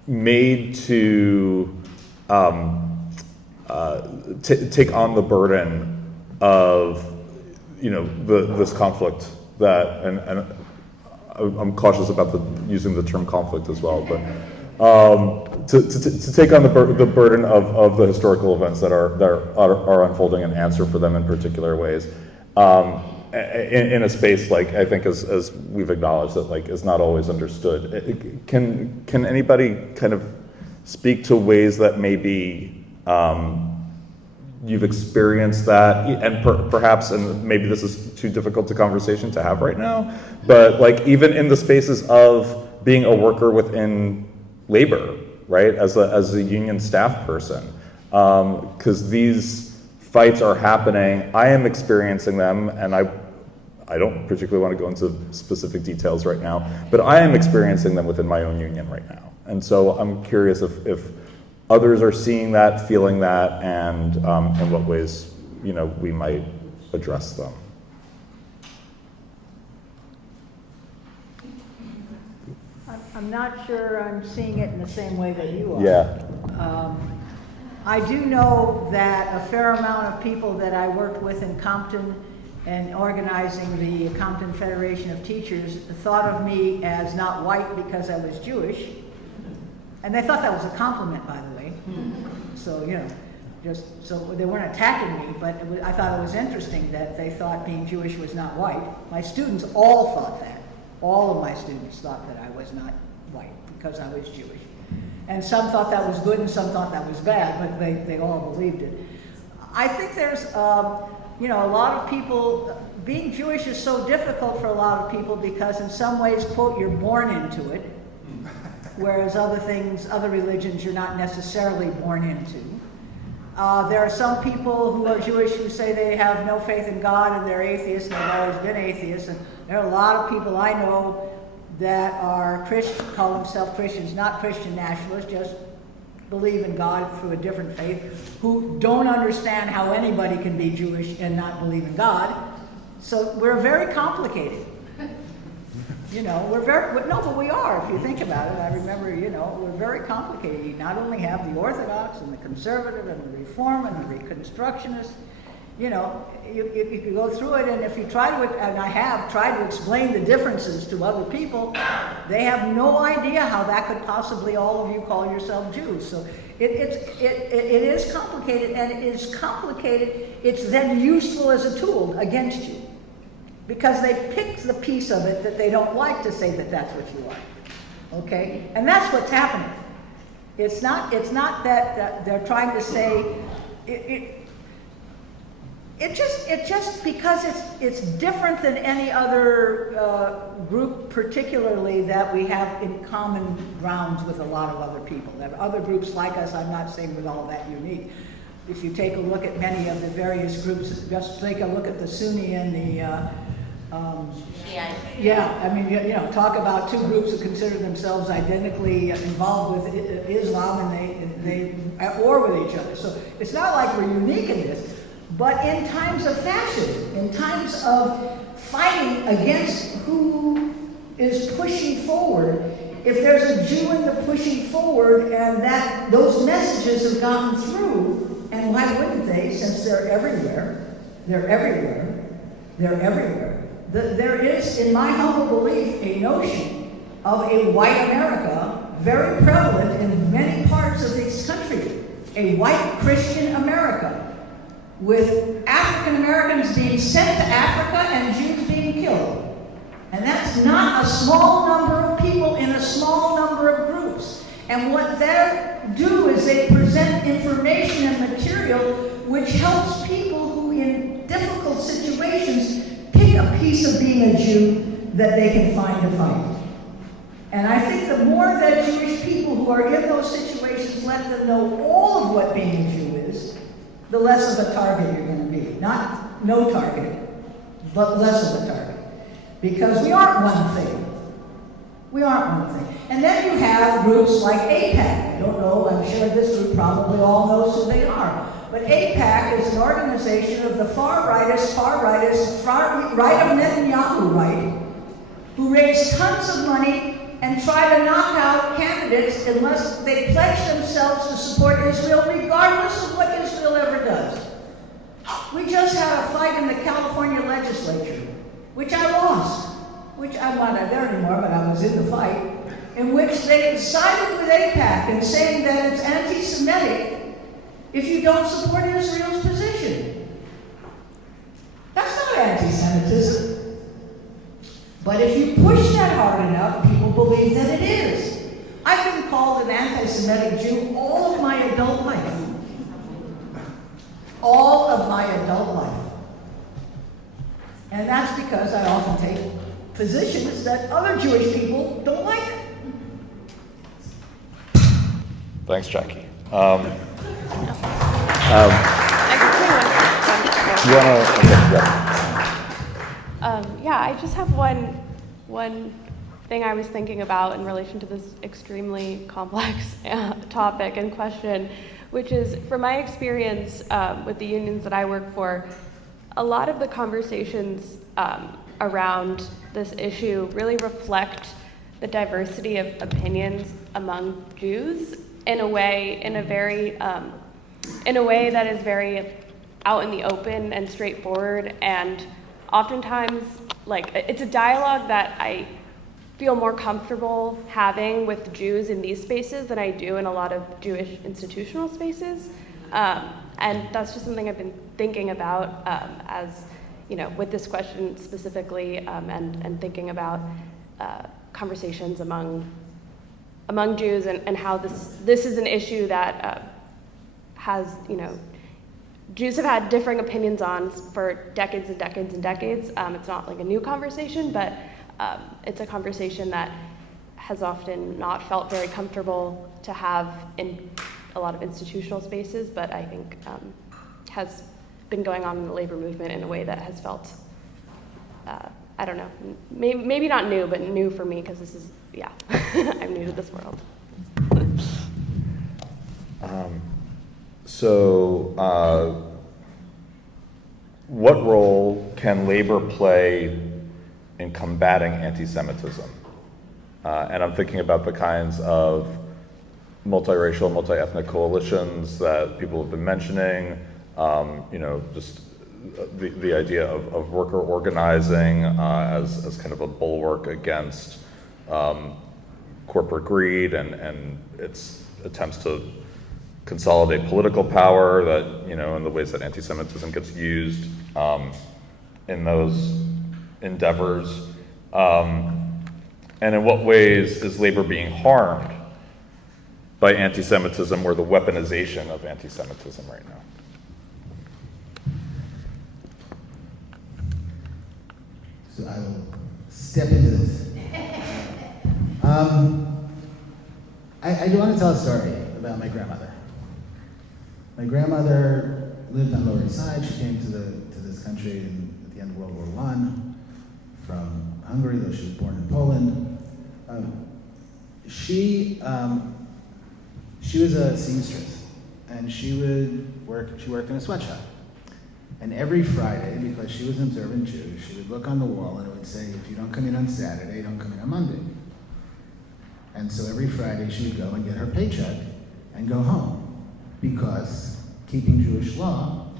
made to take on the burden of, this conflict that, and I'm cautious about using the term conflict as well, but to take on the burden of the historical events that are unfolding and answer for them in particular ways, in a space like, I think as we've acknowledged, that like is not always understood. Can anybody kind of speak to ways that maybe you've experienced that, and perhaps, and maybe this is too difficult a conversation to have right now, but like even in the spaces of being a worker within labor, right, as a union staff person, because these fights are happening. I am experiencing them, and I don't particularly want to go into specific details right now, but I am experiencing them within my own union right now. And so I'm curious if others are seeing that, feeling that, and in what ways, we might address them. I'm not sure I'm seeing it in the same way that you are. Yeah. I do know that a fair amount of people that I worked with in Compton and organizing the Compton Federation of Teachers thought of me as not white because I was Jewish. And they thought that was a compliment, by the way. So, just so they weren't attacking me, but I thought it was interesting that they thought being Jewish was not white. My students all thought that. All of my students thought that I was not white because I was Jewish. And some thought that was good and some thought that was bad, but they all believed it. I think there's, a lot of people, being Jewish is so difficult for a lot of people because in some ways, quote, you're born into it, whereas other religions you're not necessarily born into. There are some people who are Jewish who say they have no faith in God and they're atheists and they've always been atheists. And there are a lot of people I know that are Christian, call themselves Christians, not Christian nationalists, just believe in God through a different faith, who don't understand how anybody can be Jewish and not believe in God. So we're very complicated. But we are, if you think about it. I remember, we're very complicated. You not only have the Orthodox and the Conservative and the Reform and the Reconstructionists, you could go through it, and if you try to, and I have tried to explain the differences to other people, they have no idea how that could possibly all of you call yourself Jews. So it is complicated, and it is complicated. It's then useful as a tool against you, because they pick the piece of it that they don't like to say that that's what you are. Okay, and that's what's happening. It's not that they're trying to say it just because it's different than any other group, particularly that we have in common grounds with a lot of other people. There are other groups like us. I'm not saying we're all that unique. If you take a look at many of the various groups, just take a look at the Sunni and the talk about two groups that consider themselves identically involved with Islam, and they at war with each other. So it's not like we're unique in this. But in times of fascism, in times of fighting against who is pushing forward, if there's a Jew in the pushing forward and that those messages have gotten through, and why wouldn't they, since they're everywhere, there is, in my humble belief, a notion of a white America very prevalent in many parts of this country, a white Christian America, with African Americans being sent to Africa and Jews being killed. And that's not a small number of people in a small number of groups. And what they do is they present information and material which helps people who in difficult situations pick a piece of being a Jew that they can find to fight. And I think the more that Jewish people who are in those situations let them know all of what being a Jew is, the less of a target you're going to be. Not no target, but less of a target. Because we aren't one thing. We aren't one thing. And then you have groups like AIPAC. I don't know, I'm sure this group probably all knows who they are. but AIPAC is an organization of the right of Netanyahu right, who raise tons of money and try to knock out candidates unless they pledge themselves to support Israel, regardless of what Israel ever does. We just had a fight in the California legislature, which I lost, which I'm not there anymore, but I was in the fight, in which they sided with AIPAC in saying that it's anti-Semitic if you don't support Israel's position. That's not anti-Semitism. But if you push that hard enough, people believe that it is. I've been called an anti-Semitic Jew all of my adult life. All of my adult life. And that's because I often take positions that other Jewish people don't like. Thanks, Jackie. Yeah, I just have one thing I was thinking about in relation to this extremely complex topic and question, which is, from my experience with the unions that I work for, a lot of the conversations around this issue really reflect the diversity of opinions among Jews in a way that is very out in the open and straightforward, and oftentimes, like, it's a dialogue that I feel more comfortable having with Jews in these spaces than I do in a lot of Jewish institutional spaces. And that's just something I've been thinking about as, you know, with this question specifically, and thinking about conversations among Jews and how this is an issue that has, you know, Jews have had differing opinions on for decades and decades and decades. It's not like a new conversation, but it's a conversation that has often not felt very comfortable to have in a lot of institutional spaces, but I think has been going on in the labor movement in a way that has felt, I don't know, maybe not new, but new for me, because this is, yeah, I'm new to this world. What role can labor play in combating anti-Semitism? And I'm thinking about the kinds of multiracial, multi-ethnic coalitions that people have been mentioning, you know, just the idea of worker organizing as kind of a bulwark against corporate greed and its attempts to consolidate political power, that, you know, in the ways that anti-Semitism gets used in those endeavors. And in what ways is labor being harmed by anti-Semitism or the weaponization of anti-Semitism right now? So I will step into this. I do want to tell a story about my grandmother. My grandmother lived on Lower East Side. She came to this country at the end of World War I from Hungary, though she was born in Poland. She was a seamstress, and she worked in a sweatshop. And every Friday, because she was an observant Jew, she would look on the wall and it would say, if you don't come in on Saturday, don't come in on Monday. And so every Friday she would go and get her paycheck and go home, because keeping Jewish law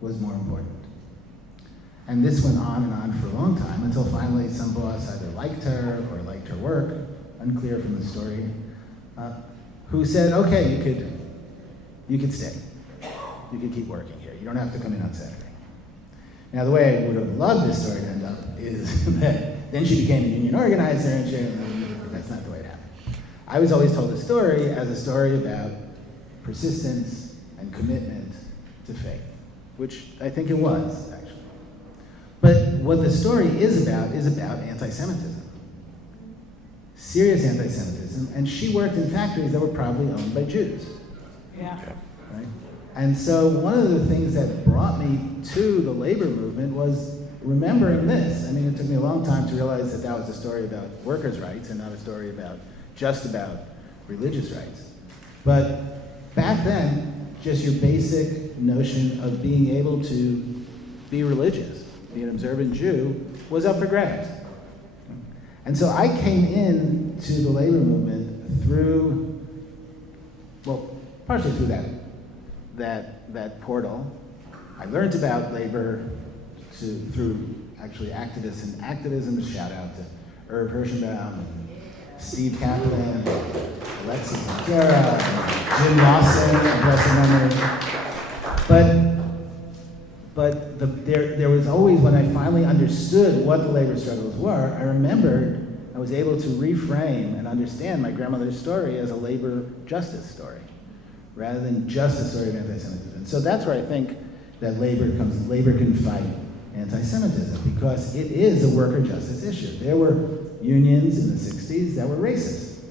was more important. And this went on for a long time, until finally some boss either liked her or liked her work, unclear from the story, who said, okay, you could stay. You could keep working here. You don't have to come in on Saturday. Now, the way I would have loved this story to end up is that then she became a union organizer, and that's not the way it happened. I was always told the story as a story about persistence and commitment to faith, which I think it was, actually. But what the story is about anti-Semitism. Serious anti-Semitism, and she worked in factories that were probably owned by Jews. Yeah. Right? And so one of the things that brought me to the labor movement was remembering this. I mean, it took me a long time to realize that that was a story about workers' rights and not a story about just about religious rights. But back then, just your basic notion of being able to be religious, be an observant Jew, was up for grabs. And so I came in to the labor movement through, well, partially through that portal. I learned about labor through actually activists and activism. Shout out to Irv Hirschenbaum and Steve Kaplan, Alexis Leora, Jim Lawson, blessed memory. But there was always, when I finally understood what the labor struggles were, I remembered I was able to reframe and understand my grandmother's story as a labor justice story, rather than just a story of anti-Semitism. And so that's where I think that labor can fight anti-Semitism, because it is a worker justice issue. There were unions in the 60s that were racist,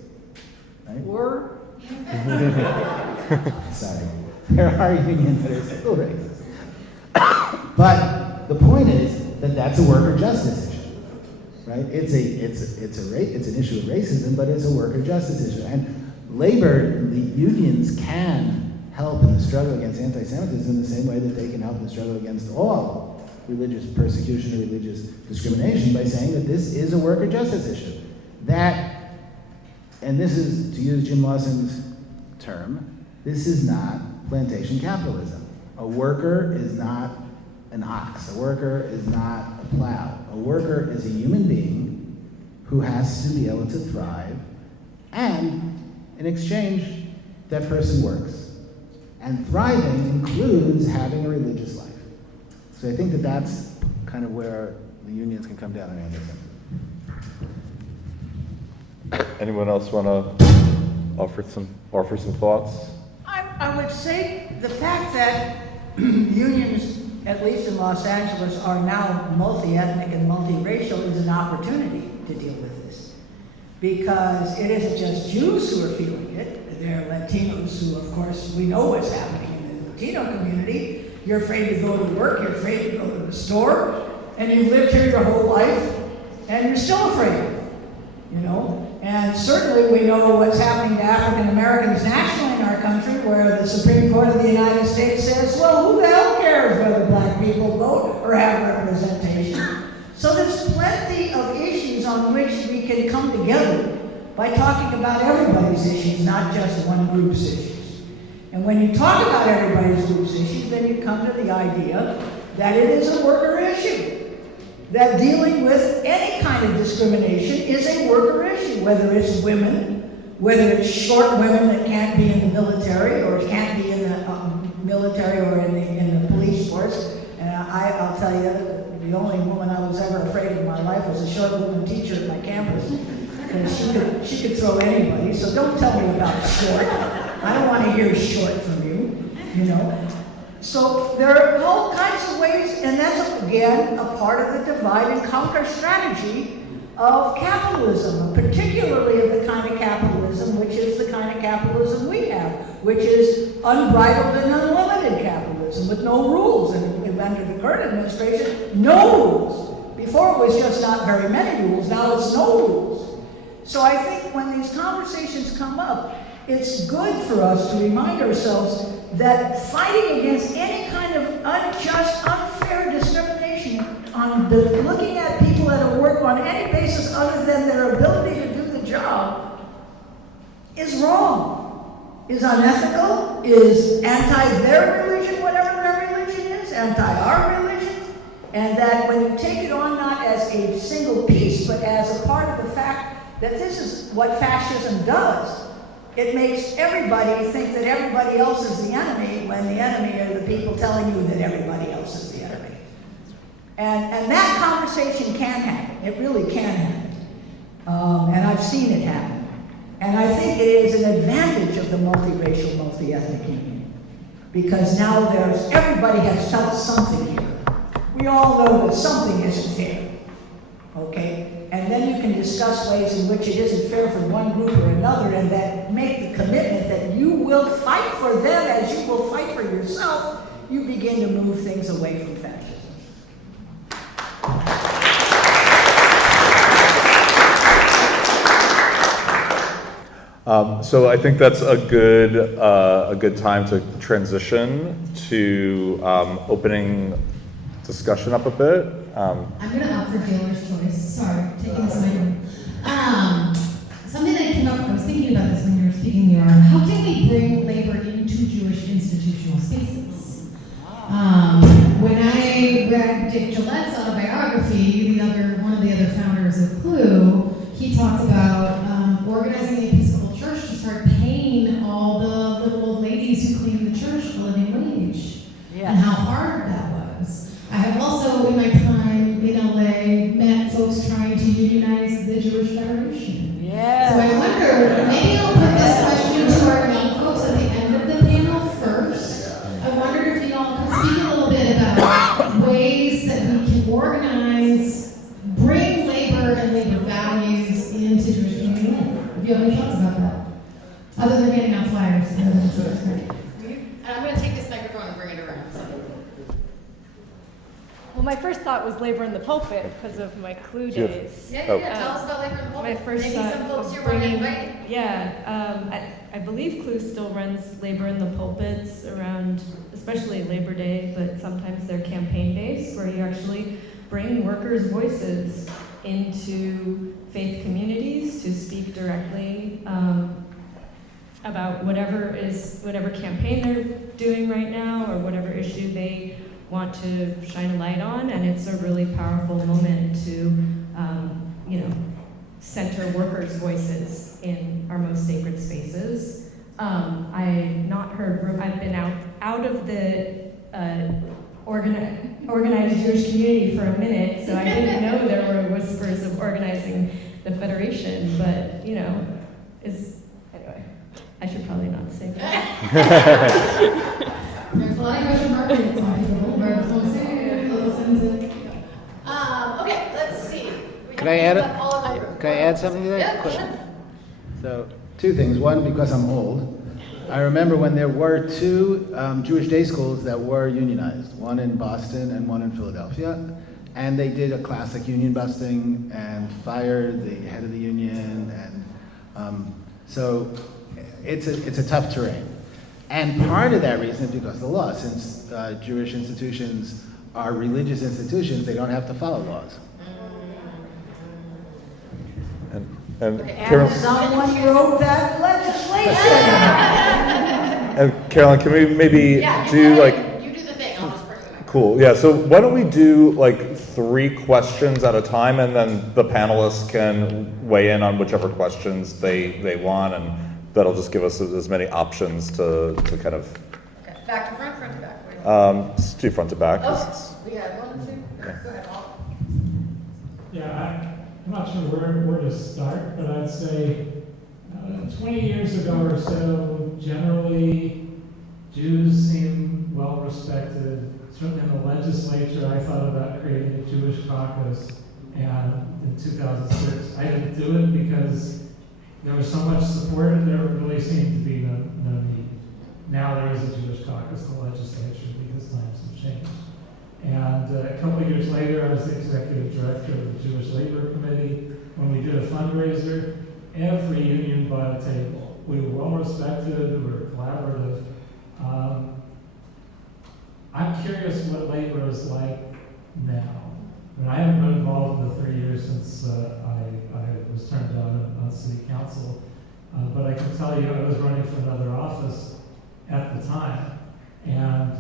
right? Were? Sorry. There are unions that are still racist. But the point is that that's a worker justice issue, right? It's an issue of racism, but it's a worker justice issue. And labor, the unions can help in the struggle against anti-Semitism in the same way that they can help in the struggle against all religious persecution or religious discrimination by saying that this is a worker justice issue. That, and this is, to use Jim Lawson's term, this is not plantation capitalism. A worker is not an ox. A worker is not a plow. A worker is a human being who has to be able to thrive, and in exchange, that person works. And thriving includes having a religious life. So I think that that's kind of where the unions can come down on anti-Semitism. Anyone else want to offer some thoughts? I would say the fact that unions, at least in Los Angeles, are now multi-ethnic and multiracial is an opportunity to deal with this. Because it isn't just Jews who are feeling it. There are Latinos who, of course, we know what's happening in the Latino community. You're afraid to go to work, you're afraid to go to the store, and you've lived here your whole life, and you're still afraid, you know? And certainly we know what's happening to African Americans nationally in our country, where the Supreme Court of the United States says, well, who the hell cares whether black people vote or have representation? So there's plenty of issues on which we can come together by talking about everybody's issues, not just one group's issues. And when you talk about everybody's group's issues, then you come to the idea that it is a worker issue. That dealing with any kind of discrimination is a worker issue, whether it's women, whether it's short women that can't be in the military or can't be in the military or in the police force. And I'll tell you, the only woman I was ever afraid of in my life was a short woman teacher at my campus. Because she could throw anybody, so don't tell me about short. I don't want to hear short from you, you know. So there are all kinds of ways, and that's, again, a part of the divide and conquer strategy of capitalism, particularly of the kind of capitalism which is the kind of capitalism we have, which is unbridled and unlimited capitalism with no rules. And under the current administration, no rules. Before it was just not very many rules, now it's no rules. So I think when these conversations come up, it's good for us to remind ourselves that fighting against any kind of unjust, unfair discrimination, looking at people at work on any basis other than their ability to do the job, is wrong, is unethical, is anti their religion, whatever their religion is, anti our religion, and that when you take it on not as a single piece, but as a part of the fact that this is what fascism does. It makes everybody think that everybody else is the enemy, when the enemy are the people telling you that everybody else is the enemy. And that conversation can happen. It really can happen. And I've seen it happen. And I think it is an advantage of the multiracial, multi-ethnic union. Because now everybody has felt something here. We all know that something isn't fair. Okay? And then you can discuss ways in which it isn't fair for one group or another, and that make the commitment that you will fight for them as you will fight for yourself. You begin to move things away from fascism. So I think that's a good time to transition to opening discussion up a bit. I'm gonna opt for dealer's choice. Sorry, taking this away. Something that came up, I was thinking about this when you were speaking, Leora. How can we bring labor into Jewish institutional spaces? When I read Dick Gillette's autobiography, one of the other founders of Clue, he talked about organizing the Episcopal Church to start paying all the little old ladies who clean the church a living wage, and how hard that was. I have also, in my time in LA, met folks trying to unionize the Jewish Federation. Yeah. So I wonder, maybe I'll put this question to our young folks at the end of the panel first. I wonder if you all could speak a little bit about ways that we can organize, bring labor and labor values into Jewish community life. If you have any thoughts about that, other than handing out flyers. And I'm going to take this microphone and bring it around. Well, my first thought was labor in the pulpit because of my Clue days. Yeah, Oh. tell us about labor in the pulpit. My first Maybe thought some folks was here want to bringing, invite. I believe Clue still runs labor in the pulpits around, especially Labor Day, but sometimes they're campaign days where you actually bring workers' voices into faith communities to speak directly about whatever campaign they're doing right now or whatever issue they want to shine a light on, and it's a really powerful moment to, center workers' voices in our most sacred spaces. I've not heard. I've been out of the organized Jewish community for a minute, so I didn't know there were whispers of organizing the Federation. But anyway, I should probably not say that. There's a lot of question marks on people. Okay, let's see. Could I add something to that? Yeah, go ahead. So, two things. One, because I'm old, I remember when there were two Jewish day schools that were unionized, one in Boston and one in Philadelphia, and they did a classic union busting and fired the head of the union, and so it's a tough terrain. And part of that reason is because of the law. Since Jewish institutions are religious institutions, they don't have to follow laws. And Someone wrote that legislation. And Caroline, can we maybe do you do the thing, I'll just bring it back. Cool. Yeah. So why don't we do 3 questions at a time, and then the panelists can weigh in on whichever questions they want, and that'll just give us as many options to kind of. Okay. Back to front to back. Let's do front to back. Oh, we had 1, 2. Go ahead, Paul. Yeah, I'm not sure where to start, but I'd say 20 years ago or so, generally Jews seem well respected. Certainly in the legislature, I thought about creating a Jewish caucus, and in 2006, I didn't do it because there was so much support and there really seemed to be no need. Now there is a Jewish caucus in the legislature because times have changed. And a couple of years later, I was the executive director of the Jewish Labor Committee. When we did a fundraiser, every union bought a table. We were well respected, we were collaborative. I'm curious what labor is like now. I haven't been involved in the 3 years since I was turned down on city council, but I can tell you I was running for another office at the time, and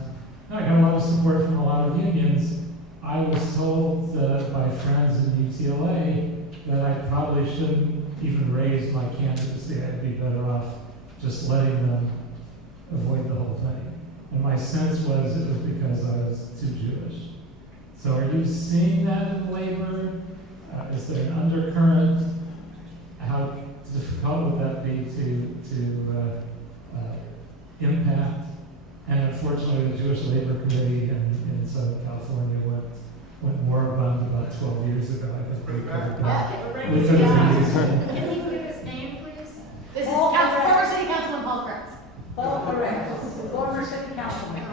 I got a lot of support from a lot of unions. I was told by friends in UCLA that I probably shouldn't even raise my candidacy. I'd be better off just letting them avoid the whole thing. And my sense was it was because I was too Jewish. So are you seeing that in labor? Is there an undercurrent? How difficult would that be to impact? And unfortunately, the Jewish Labor Committee in Southern California went moribund about 12 years ago. I think we could have been useful. Can you give his name, please? This is former City Councilman Paul Kratz. Paul Kratz, former city councilman.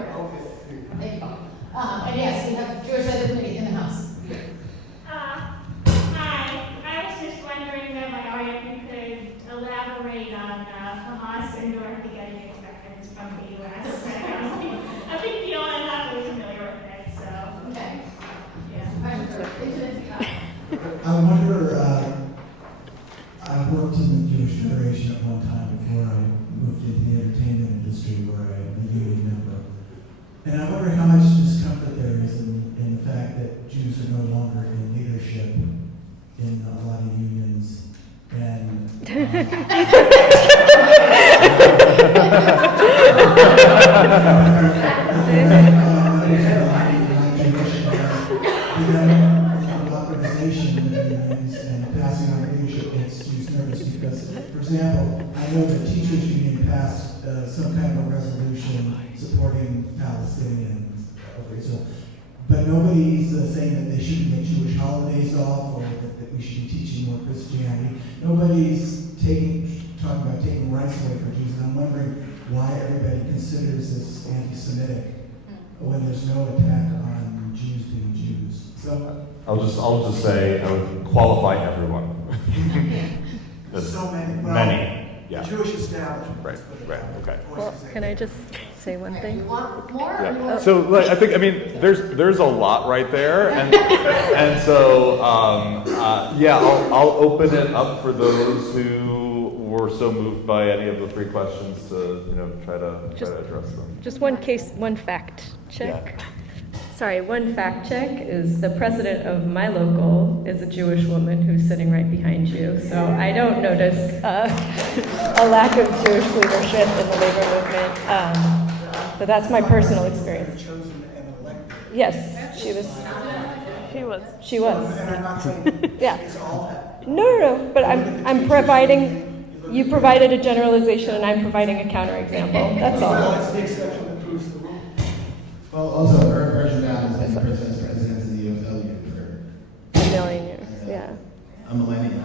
Thank you. And yes, we have Jewish Labor Committee in the house. Hi, I was just wondering, Rabbi Aryeh, if you could elaborate on syndrome, I think I expected from the US. A big deal, and I'm not really familiar with it, so. Okay. Yeah. I wonder, I worked in the Jewish Federation at one time before I moved into the entertainment industry where I'm a union member. And I wonder how much discomfort there is in the fact that Jews are no longer in leadership in a lot of unions. And organization in the unions and passing on leadership makes Jews nervous because, for example, I know the teachers union passed some kind of a resolution supporting Palestinians over Israel, but nobody's saying that they shouldn't get Jewish holidays off or that we should be teaching more Christianity. Nobody's talking about taking rights away for Jews, and I'm wondering why everybody considers this anti-Semitic when there's no attack on Jews being Jews. So I'll just say I would qualify everyone. There's so many. Many. Yeah. The Jewish establishment. Right. Okay. Well, can I just say one thing? You want more? Or you Yeah. want So like, I think there's a lot right there, and so yeah, I'll open it up for those who were so moved by any of the three questions to try to address them. Just one fact check. Yeah. Sorry, one fact check is the president of my local is a Jewish woman who's sitting right behind you. So I don't notice a lack of Jewish leadership in the labor movement. But that's my personal experience. Yes, she was. She was. Yeah. No. But I'm providing. You provided a generalization, and I'm providing a counterexample. That's all. Well, also, Barron-Jones has been president of the UFCW for A million years. Yeah. a millennium.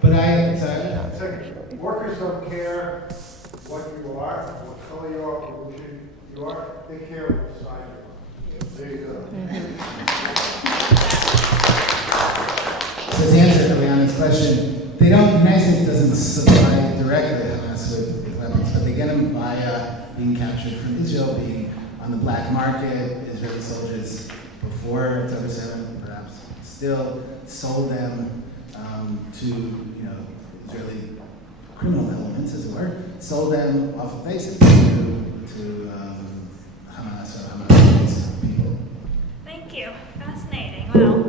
But so workers don't care what you are, what color you are, what religion you are. They care what side you are. There you go. So to answer Leona's question, the United States doesn't supply directly Hamas with weapons, but they get them via being captured from Israel, being on the black market. Israeli soldiers, before October 7th, perhaps still sold them to Israeli criminal elements, as it were, sold them off of bases to Hamas or Hamas-based people. Thank you. Fascinating. Well.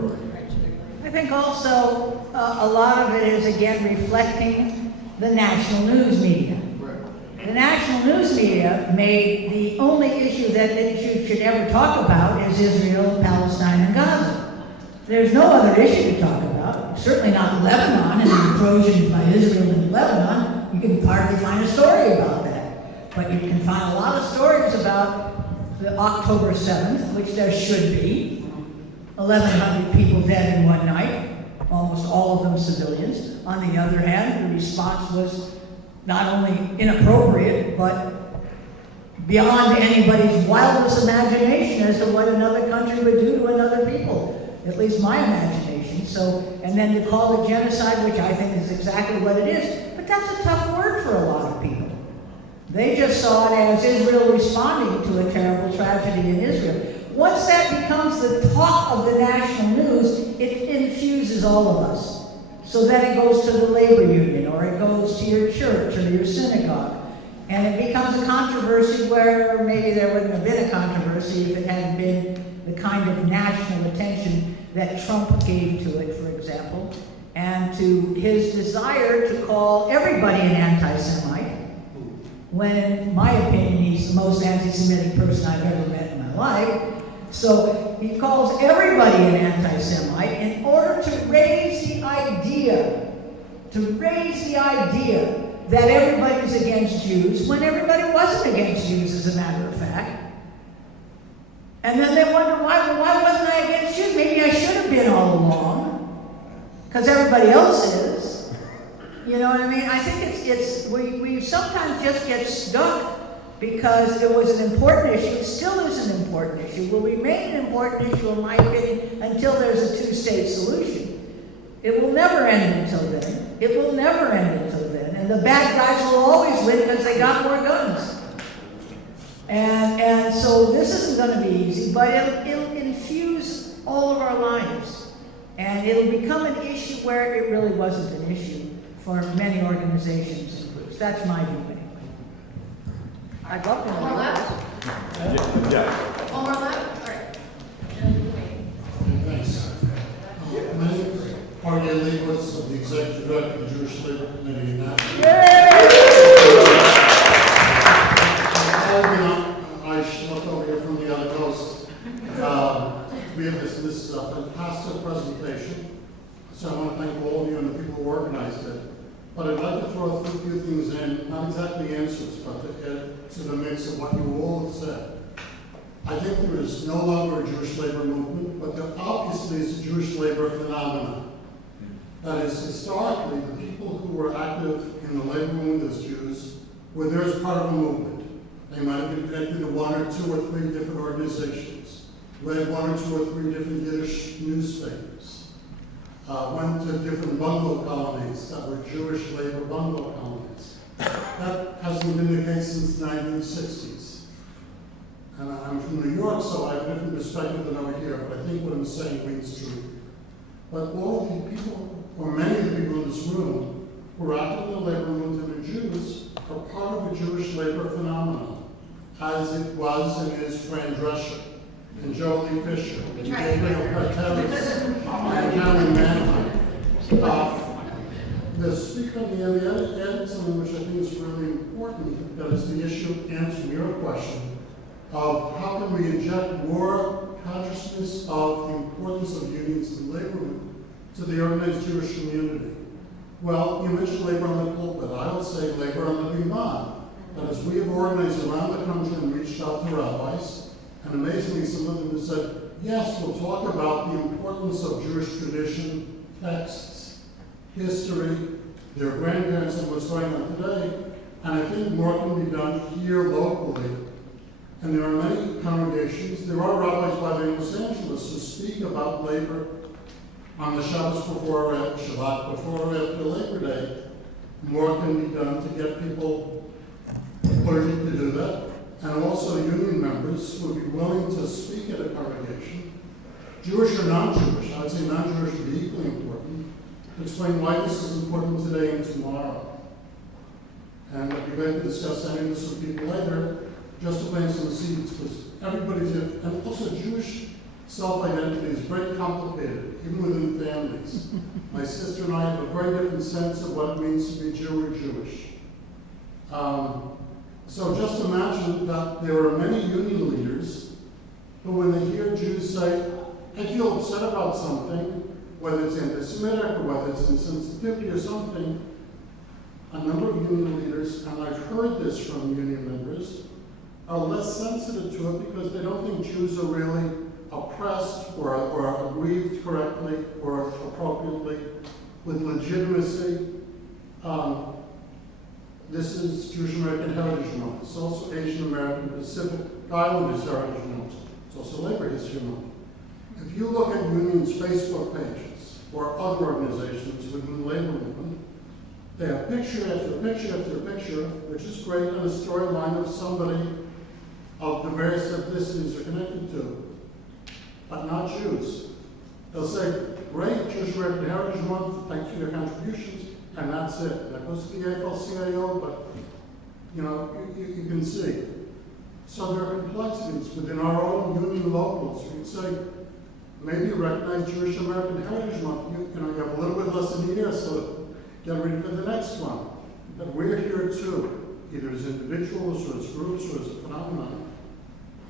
I think also a lot of it is, again, reflecting the national news media. The national news media made the only issue that you should ever talk about is Israel, Palestine, and Gaza. There's no other issue to talk about, certainly not Lebanon and the incursions by Israel in Lebanon. You can hardly find a story about that. But you can find a lot of stories about the October 7th, which there should be. 1,100 people dead in one night, almost all of them civilians. On the other hand, the response was not only inappropriate, but beyond anybody's wildest imagination as to what another country would do to another people, at least my imagination. So, and then to call it genocide, which I think is exactly what it is, but that's a tough word for a lot of people. They just saw it as Israel responding to a terrible tragedy in Israel. Once that becomes the talk of the national news, it infuses all of us. So then it goes to the labor union, or it goes to your church or your synagogue. And it becomes a controversy where maybe there wouldn't have been a controversy if it hadn't been the kind of national attention that Trump gave to it, for example, and to his desire to call everybody an anti-Semite, when in my opinion he's the most anti-Semitic person I've ever met in my life. So he calls everybody an anti-Semite in order to raise the idea that everybody's against Jews when everybody wasn't against Jews, as a matter of fact. And then they wonder, why wasn't I against Jews? Maybe I should have been all along, because everybody else is. You know what I mean? I think we sometimes just get stuck because it was an important issue. It still is an important issue. Will remain an important issue, in my opinion, until there's a two-state solution. It will never end until then. It will never end until then. And the bad guys will always win because they got more guns. And so this isn't going to be easy, but it'll infuse all of our lives. And it'll become an issue where it really wasn't an issue for many organizations and groups. That's my view anyway. I'd love to know. More left? Yeah. One more left? All right. Thanks. My name is Aryeh of the Executive Director of the Jewish Labor Committee in Nashville. I looked over here from the other coast. We have this fantastic presentation. So I want to thank all of you and the people who organized it. But I'd like to throw a few things in, not exactly answers, but to add to the mix of what you all have said. I think there is no longer a Jewish labor movement, but there obviously is a Jewish labor phenomenon. That is, historically, the people who were active in the labor movement as Jews were there as part of a movement. They might have been connected to 1 or 2 or 3 different organizations, read 1 or 2 or 3 different Yiddish newspapers, went to different bungalow colonies that were Jewish labor bungalow colonies. That hasn't been the case since the 1960s. And I'm from New York, so I have a different perspective than over here, but I think what I'm saying rings true. But all of the people, or many of the people in this room, who are active in the labor movement and are Jews, are part of a Jewish labor phenomenon, as it was and is Fran Drescher, and Jolie Fisher, and Gabriel Carteris, and Helen Manheim. The speaker on the end added something which I think is really important, that is the issue of answering your question of how can we inject more consciousness of the importance of unions and labor movement to the organized Jewish community. Well, you mentioned labor on the pulpit. I would say labor on the bimah. That is, we have organized around the country and reached out to rabbis, and amazingly, some of them have said, yes, we'll talk about the importance of Jewish tradition, texts, history, their grandparents, and what's going on today. And I think more can be done here locally. And there are many congregations, there are rabbis by the Los Angeles who speak about labor on the Shabbos before, Shabbat before, or after Labor Day. More can be done to get people, clergy to do that, and also union members who would be willing to speak at a congregation, Jewish or non-Jewish. I would say non-Jewish would be equally important, to explain why this is important today and tomorrow. And I'd be glad to discuss any of this with people later, just to plant some seeds, because everybody's in, and also Jewish self-identity is very complicated, even within families. My sister and I have a very different sense of what it means to be Jew or Jewish. So just imagine that there are many union leaders who, when they hear Jews say, I feel upset about something, whether it's anti-Semitic or whether it's insensitivity or something, a number of union leaders, and I've heard this from union members, are less sensitive to it because they don't think Jews are really oppressed or aggrieved correctly or appropriately with legitimacy. This is Jewish American Heritage Month. It's also Asian American Pacific Islanders Heritage Month. It's also Labor History Month. If you look at unions' Facebook pages or other organizations within the labor movement, they have picture after picture after picture, which is great, and a storyline of somebody of the various ethnicities they're connected to, but not Jews. They'll say, great, Jewish American Heritage Month, thanks for your contributions, and that's it. That goes to the AFL-CIO, but you know, you can see. So there are complexities within our own union locals. We'd say, maybe recognize Jewish American Heritage Month. You know, you have a little bit less than a year, so get ready for the next one. But we're here too, either as individuals or as groups or as a phenomenon.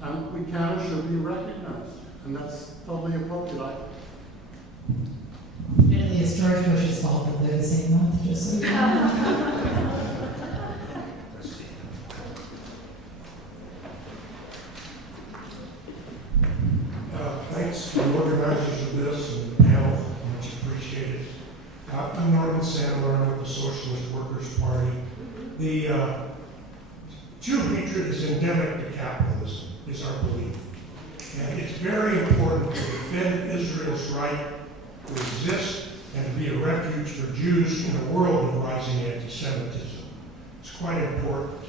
And we can and should be recognized. And that's totally appropriate. Really, it's George Bush's fault that they're the same month, just so you know. Thanks to the organizers of this and the panel, much appreciated. I'm Norman Sandler, I'm with the Socialist Workers' Party. The Jew hatred is endemic to capitalism, is our belief. And it's very important to defend Israel's right to exist and to be a refuge for Jews in a world of rising anti-Semitism. It's quite important.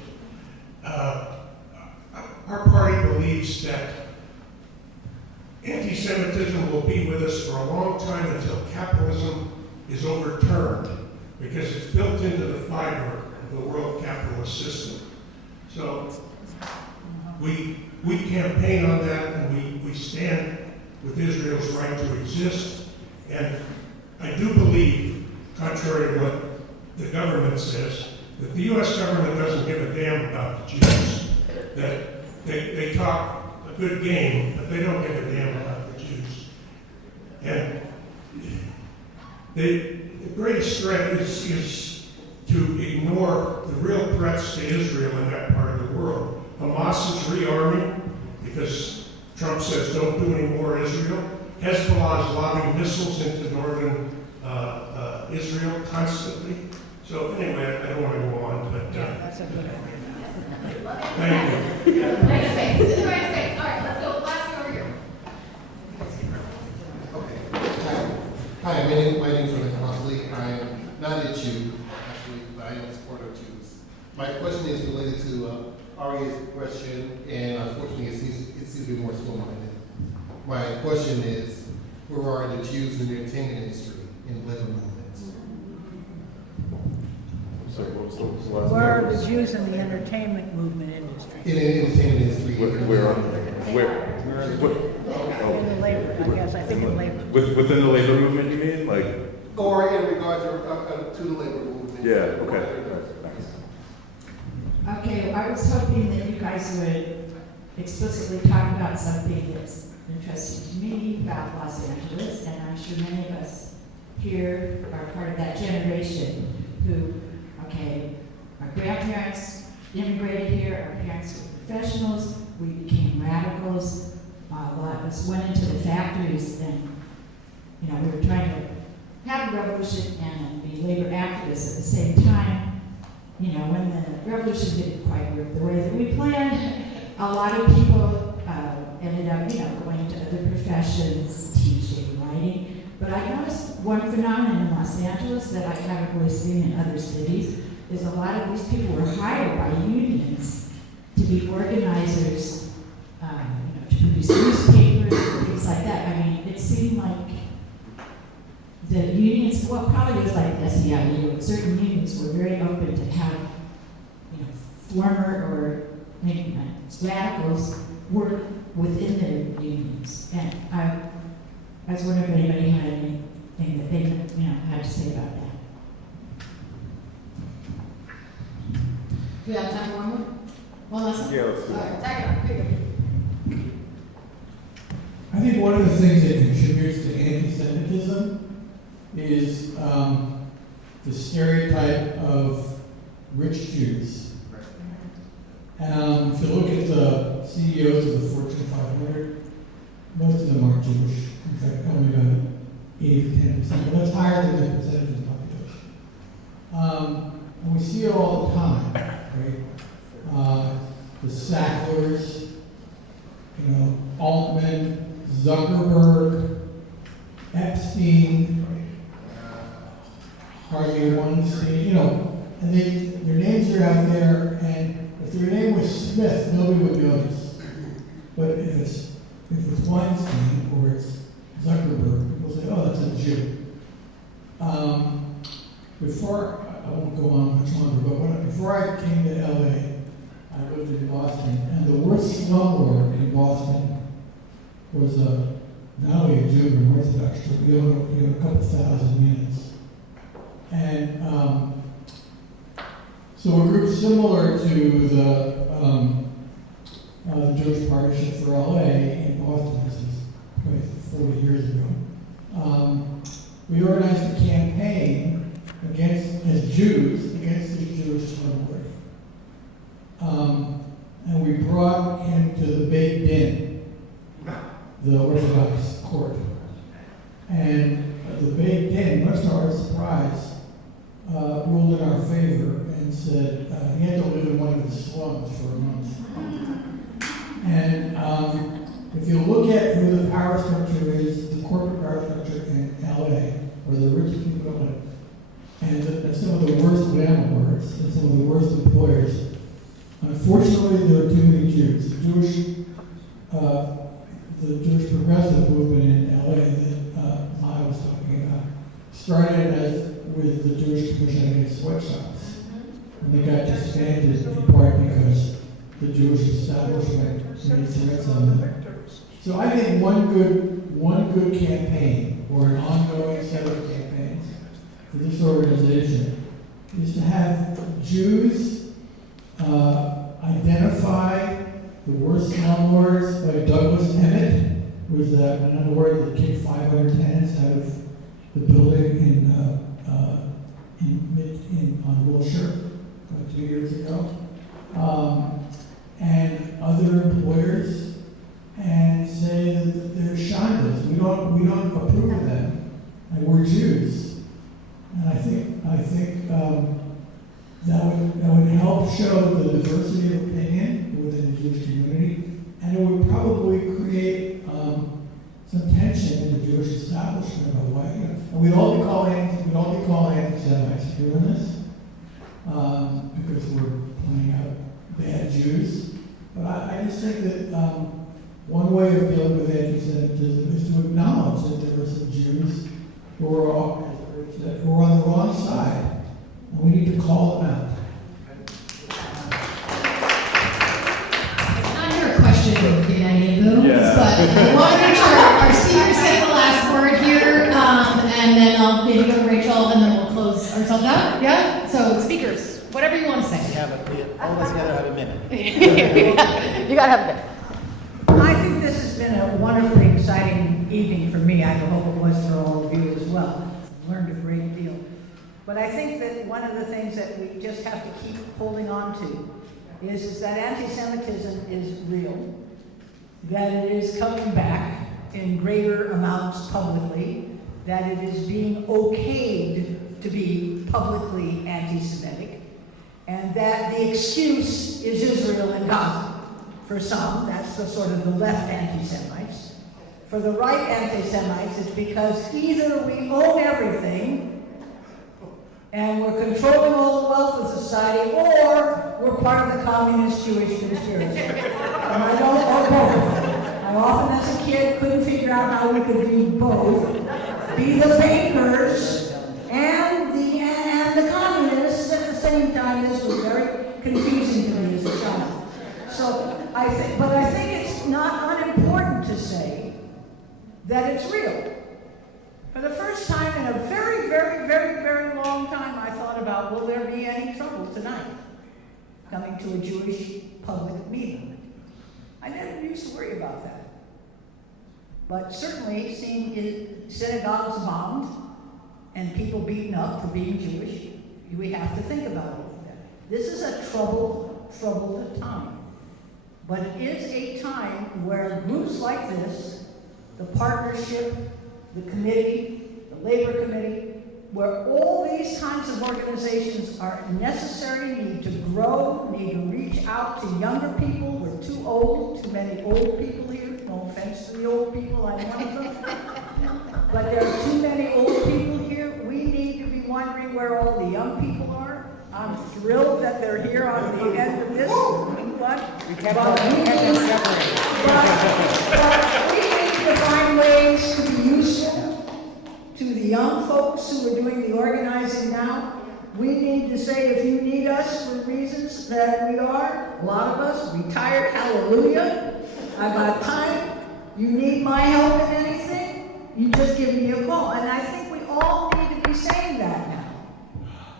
Our party believes that anti-Semitism will be with us for a long time until capitalism is overturned, because it's built into the fiber of the world capitalist system. So we campaign on that, and we stand with Israel's right to exist. And I do believe, contrary to what the government says, that the U.S. government doesn't give a damn about the Jews. That they talk a good game, but they don't give a damn about the Jews. And the greatest threat is to ignore the real threats to Israel in that part of the world. Hamas is rearming because Trump says don't do any more Israel. Hezbollah is lobbing missiles into northern Israel constantly. So anyway, I don't want to go on, but That's a good idea. thank you. Next space. This is the right space. All right, let's go. Last over here. Okay. Hi, my name is Rabbi. I am not a Jew, actually, but I am a supporter of Jews. My question is related to Aryeh's question, and unfortunately it seems to be more small-minded. My question is, where are the Jews in the entertainment industry in the labor movement? Where are the Jews in the entertainment movement industry? In the entertainment industry. In the labor, I guess, I think in labor. Within the labor movement, you mean? Like, Or in regards to the labor movement. yeah, okay. Okay, I was hoping that you guys would explicitly talk about something that's interesting to me about Los Angeles, and I'm sure many of us here are part of that generation who, okay, our grandparents immigrated here, our parents were professionals, we became radicals, a lot of us went into the factories, and, you know, we were trying to have a revolution and be labor activists at the same time. You know, when the revolution didn't quite work the way that we planned, a lot of people ended up, you know, going to other professions, teaching, writing. But I noticed one phenomenon in Los Angeles that I haven't really seen in other cities is a lot of these people were hired by unions to be organizers, you know, to produce newspapers and things like that. I mean, it seemed like the unions, well, probably it was like SEIU, certain unions were very open to have, you know, former or maybe radicals work within their unions. And I was wondering if anybody had anything that they, you know, had to say about that. Do we have time for one more? One last one? Yeah, let's do All that. right, tag it on. Here you go. I think one of the things that contributes to anti-Semitism is the stereotype of rich Jews. If you look at the CEOs of the Fortune 500, most of them are Jewish. In fact, only about 8 to 10%, but that's higher than the percentage of the population. And we see it all the time, right? The Sacklers, you know, Altman, Zuckerberg, Epstein, Harvey Weinstein, you know, and their names are out there, and if their name was Smith, nobody would notice. But if it's Weinstein or it's Zuckerberg, people say, oh, that's a Jew. Before, I won't go on much longer, but before I came to LA, I lived in Boston, and the worst slumlord in Boston was not only a Jew but Orthodox, but we owned a couple thousand units. And so a group similar to the Jewish Partnership for LA in Boston, this is 40 years ago, we organized a campaign as Jews against the Jewish slumlord. And we brought him to the Beit Din, the Orthodox court. And the Beit Din, much to our surprise, ruled in our favor and said he had to live in one of the slums for a month. And if you look at who the power structure is, the corporate power structure in LA, where the rich people don't live. And that some of the worst landlords and some of the worst employers, unfortunately, there are too many Jews. The Jewish progressive movement in LA that I was talking about started with the Jewish Commission Against Sweatshops. And they got disbanded in part because the Jewish establishment made threats on them. So I think one good campaign, or an ongoing set of campaigns for this organization, is to have Jews identify the worst slumlords. Like Douglas Emmett was another word that kicked 500 tenants out of the building on Wilshire 2 years ago, and other employers, and say that they're shiners. We don't approve of them, and we're Jews. And I think that would help show the diversity of opinion within the Jewish community, and it would probably create some tension in the Jewish establishment about why, and we'd all be called anti-Semites for doing this, because we're pointing out bad Jews. But I just think that one way of dealing with anti-Semitism is to acknowledge that there are some Jews who are on the wrong side, and we need to call them out. It's not here a question in any of those, but I want to make sure our speakers get the last word here, and then I'll maybe go to Rachel, and then we'll close ourselves out. Yeah? So speakers, whatever you want to say. All of us together have a minute. You gotta have a minute. I think this has been a wonderfully exciting evening for me. I hope it was for all of you as well. I've learned a great deal. But I think that one of the things that we just have to keep holding on to is that anti-Semitism is real, that it is coming back in greater amounts publicly, that it is being okayed to be publicly anti-Semitic, and that the excuse is Israel and Gaza. For some, that's the sort of the left anti-Semites. For the right anti-Semites, it's because either we own everything and we're controlling all the wealth of society, or we're part of the communist Jewish conspiracy. And I don't know both. I often, as a kid, couldn't figure out how we could do both. Be the bankers and the communists at the same time. This was very confusing to me as a child. So I think it's not unimportant to say that it's real. For the first time in a very, very, very, very long time, I thought about, will there be any trouble tonight coming to a Jewish public meeting? I never used to worry about that. But certainly seeing synagogues bombed and people beaten up for being Jewish, we have to think about all of that. This is a troubled time. But it is a time where groups like this, the partnership, the committee, the labor committee, where all these kinds of organizations are necessary, need to grow, need to reach out to younger people. We're too old, too many old people here. No offense to the old people, I'm one of them. But there are too many old people here. We need to be wondering where all the young people are. I'm thrilled that they're here on the end of this. We kept them separated. But we need to find ways to be useful to the young folks who are doing the organizing now. We need to say, if you need us for reasons that we are, a lot of us, retired, hallelujah, I've got time, you need my help in anything, you just give me a call. And I think we all need to be saying that now.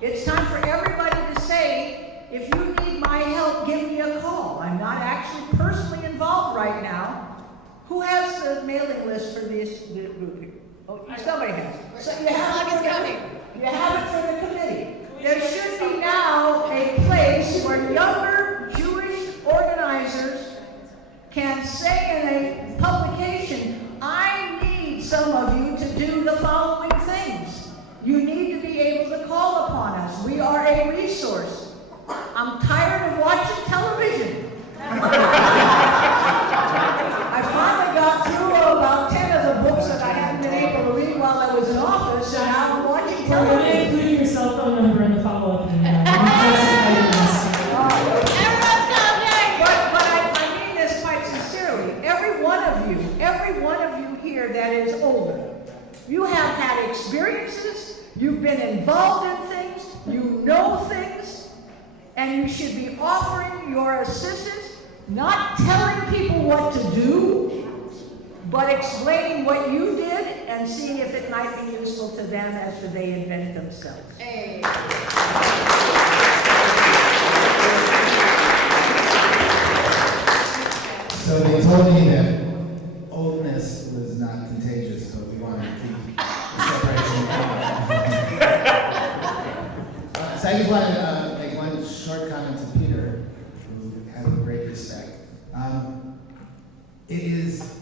It's time for everybody to say, if you need my help, give me a call. I'm not actually personally involved right now. Who has the mailing list for this group here? Oh, somebody has. So you have it for the committee. There should be now a place where younger Jewish organizers can say in a publication, I need some of you to do the following things. You need to be able to call upon us. We are a resource. I'm tired of watching television. I finally got through about 10 of the books that I hadn't been able to read while I was in office, and now and you should be offering your assistance, not telling people what to do, but explaining what you did and seeing if it might be useful to them after they invent themselves. Hey. So they told me that oldness was not contagious, but we wanted to keep the separation going. So I just want to make one short comment to Peter, who has great respect. It is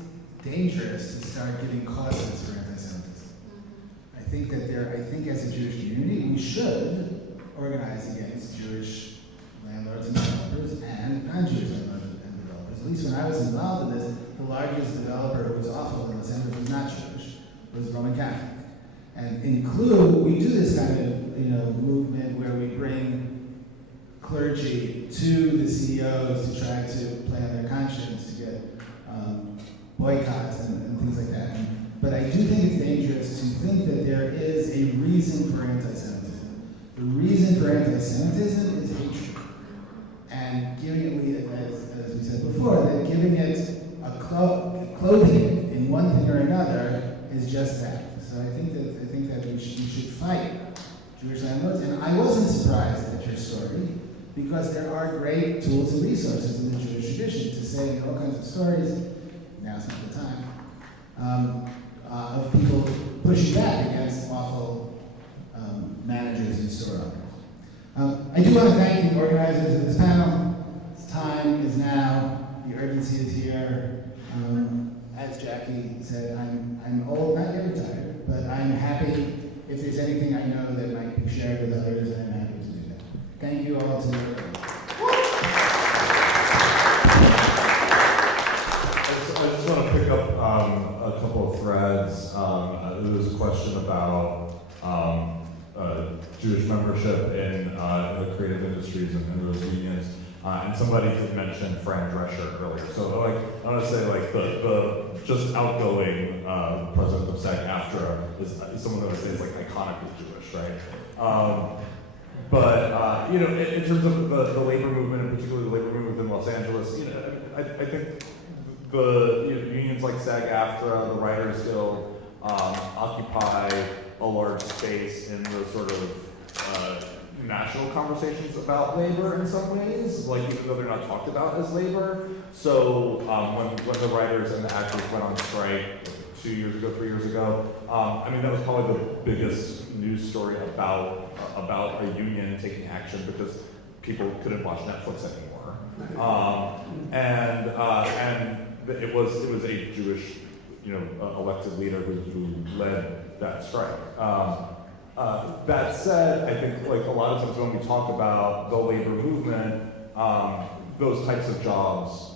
dangerous to start giving causes for anti-Semitism. I think as a Jewish community, we should organize against Jewish landlords and developers and non-Jewish landlords and developers. At least when I was involved in this, the largest developer who was awful in Los Angeles was not Jewish, was Roman Catholic. And we do this kind of movement where we bring clergy to the CEOs to try to play on their conscience to get boycotts and things like that. But I do think it's dangerous to think that there is a reason for anti-Semitism. The reason for anti-Semitism is hatred. And giving it, as we said before, that giving it clothing it in one thing or another is just that. So I think that we should fight Jewish landlords. And I wasn't surprised at your story, because there are great tools and resources in the Jewish tradition to say all kinds of stories. Now's not the time of people pushing back against awful managers and store owners. I do want to thank the organizers of this panel. Time is now. The urgency is here. As Jackie said, I'm old, not yet retired, but I'm happy if there's anything I know that might be shared with others, I'm happy to do that. Thank you all to I just want to pick up a couple of threads. There was a question about Jewish membership in the creative industries and those unions. And somebody did mention Fran Drescher earlier. So I want to say the just outgoing president of SAG-AFTRA is someone that I would say is iconically Jewish, right? But in terms of the labor movement, and particularly the labor movement in Los Angeles, I think the unions like SAG-AFTRA, the Writers Guild, occupy a large space in the sort of national conversations about labor in some ways, even though they're not talked about as labor. So when the writers and the actors went on strike 3 years ago, that was probably the biggest news story about a union taking action, because people couldn't watch Netflix anymore. And it was a Jewish, elected leader who led that strike. That said, I think a lot of times when we talk about the labor movement, those types of jobs,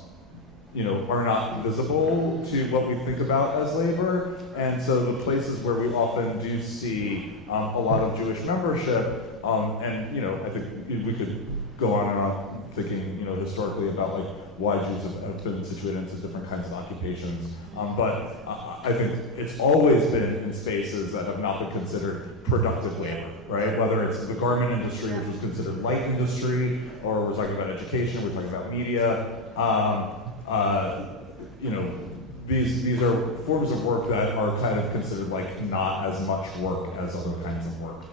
are not visible to what we think about as labor. And so the places where we often do see a lot of Jewish membership, I think we could go on and on thinking, historically about why Jews have been situated into different kinds of occupations. But I think it's always been in spaces that have not been considered productive labor, right? Whether it's the garment industry, which was considered light industry, or we're talking about education, we're talking about media. These are forms of work that are kind of considered not as much work as other kinds of work.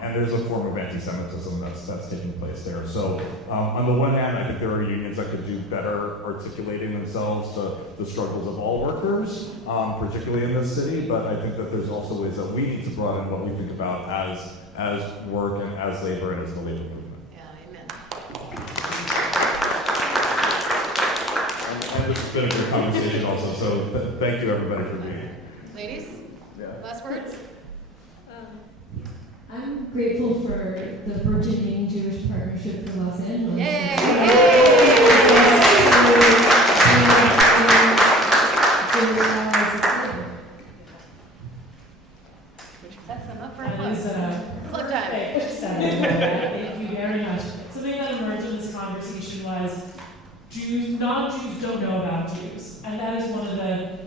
And there's a form of anti-Semitism that's taking place there. So on the one hand, I think there are unions that could do better articulating themselves to the struggles of all workers, particularly in this city, but I think that there's also ways that we need to broaden what we think about as work and as labor and as the labor movement. And this has been a good conversation also, so thank you everybody for being here. Ladies, last words? I'm grateful for the burgeoning Jewish Partnership for Los Angeles. Yay! Set them up for flip time. Thank you very much. Something that emerged in this conversation was non-Jews don't know about Jews, and that is one of the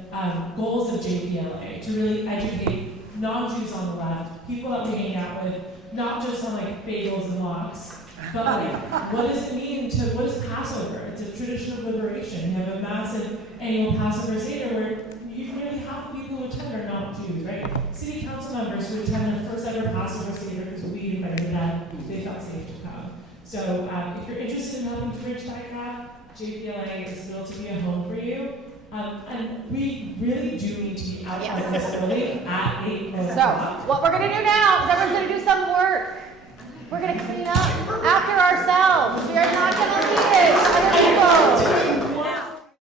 goals of JPLA, to really educate non-Jews on the left, people that we hang out with, not just on bagels and lox, But like, what does it mean to, what is Passover? It's a tradition of liberation. You have a massive annual Passover Seder where nearly half the people who attend are not Jews, right? City council members who attend the first ever Passover Seder because we invited them, they felt safe to come. So if you're interested in helping to bridge that gap, JPLA is built to be a home for you. And we really do need to be out of this building at 8 o'clock. So, what we're gonna do now is everyone's gonna do some work. We're gonna clean up after ourselves. We are not gonna leave it.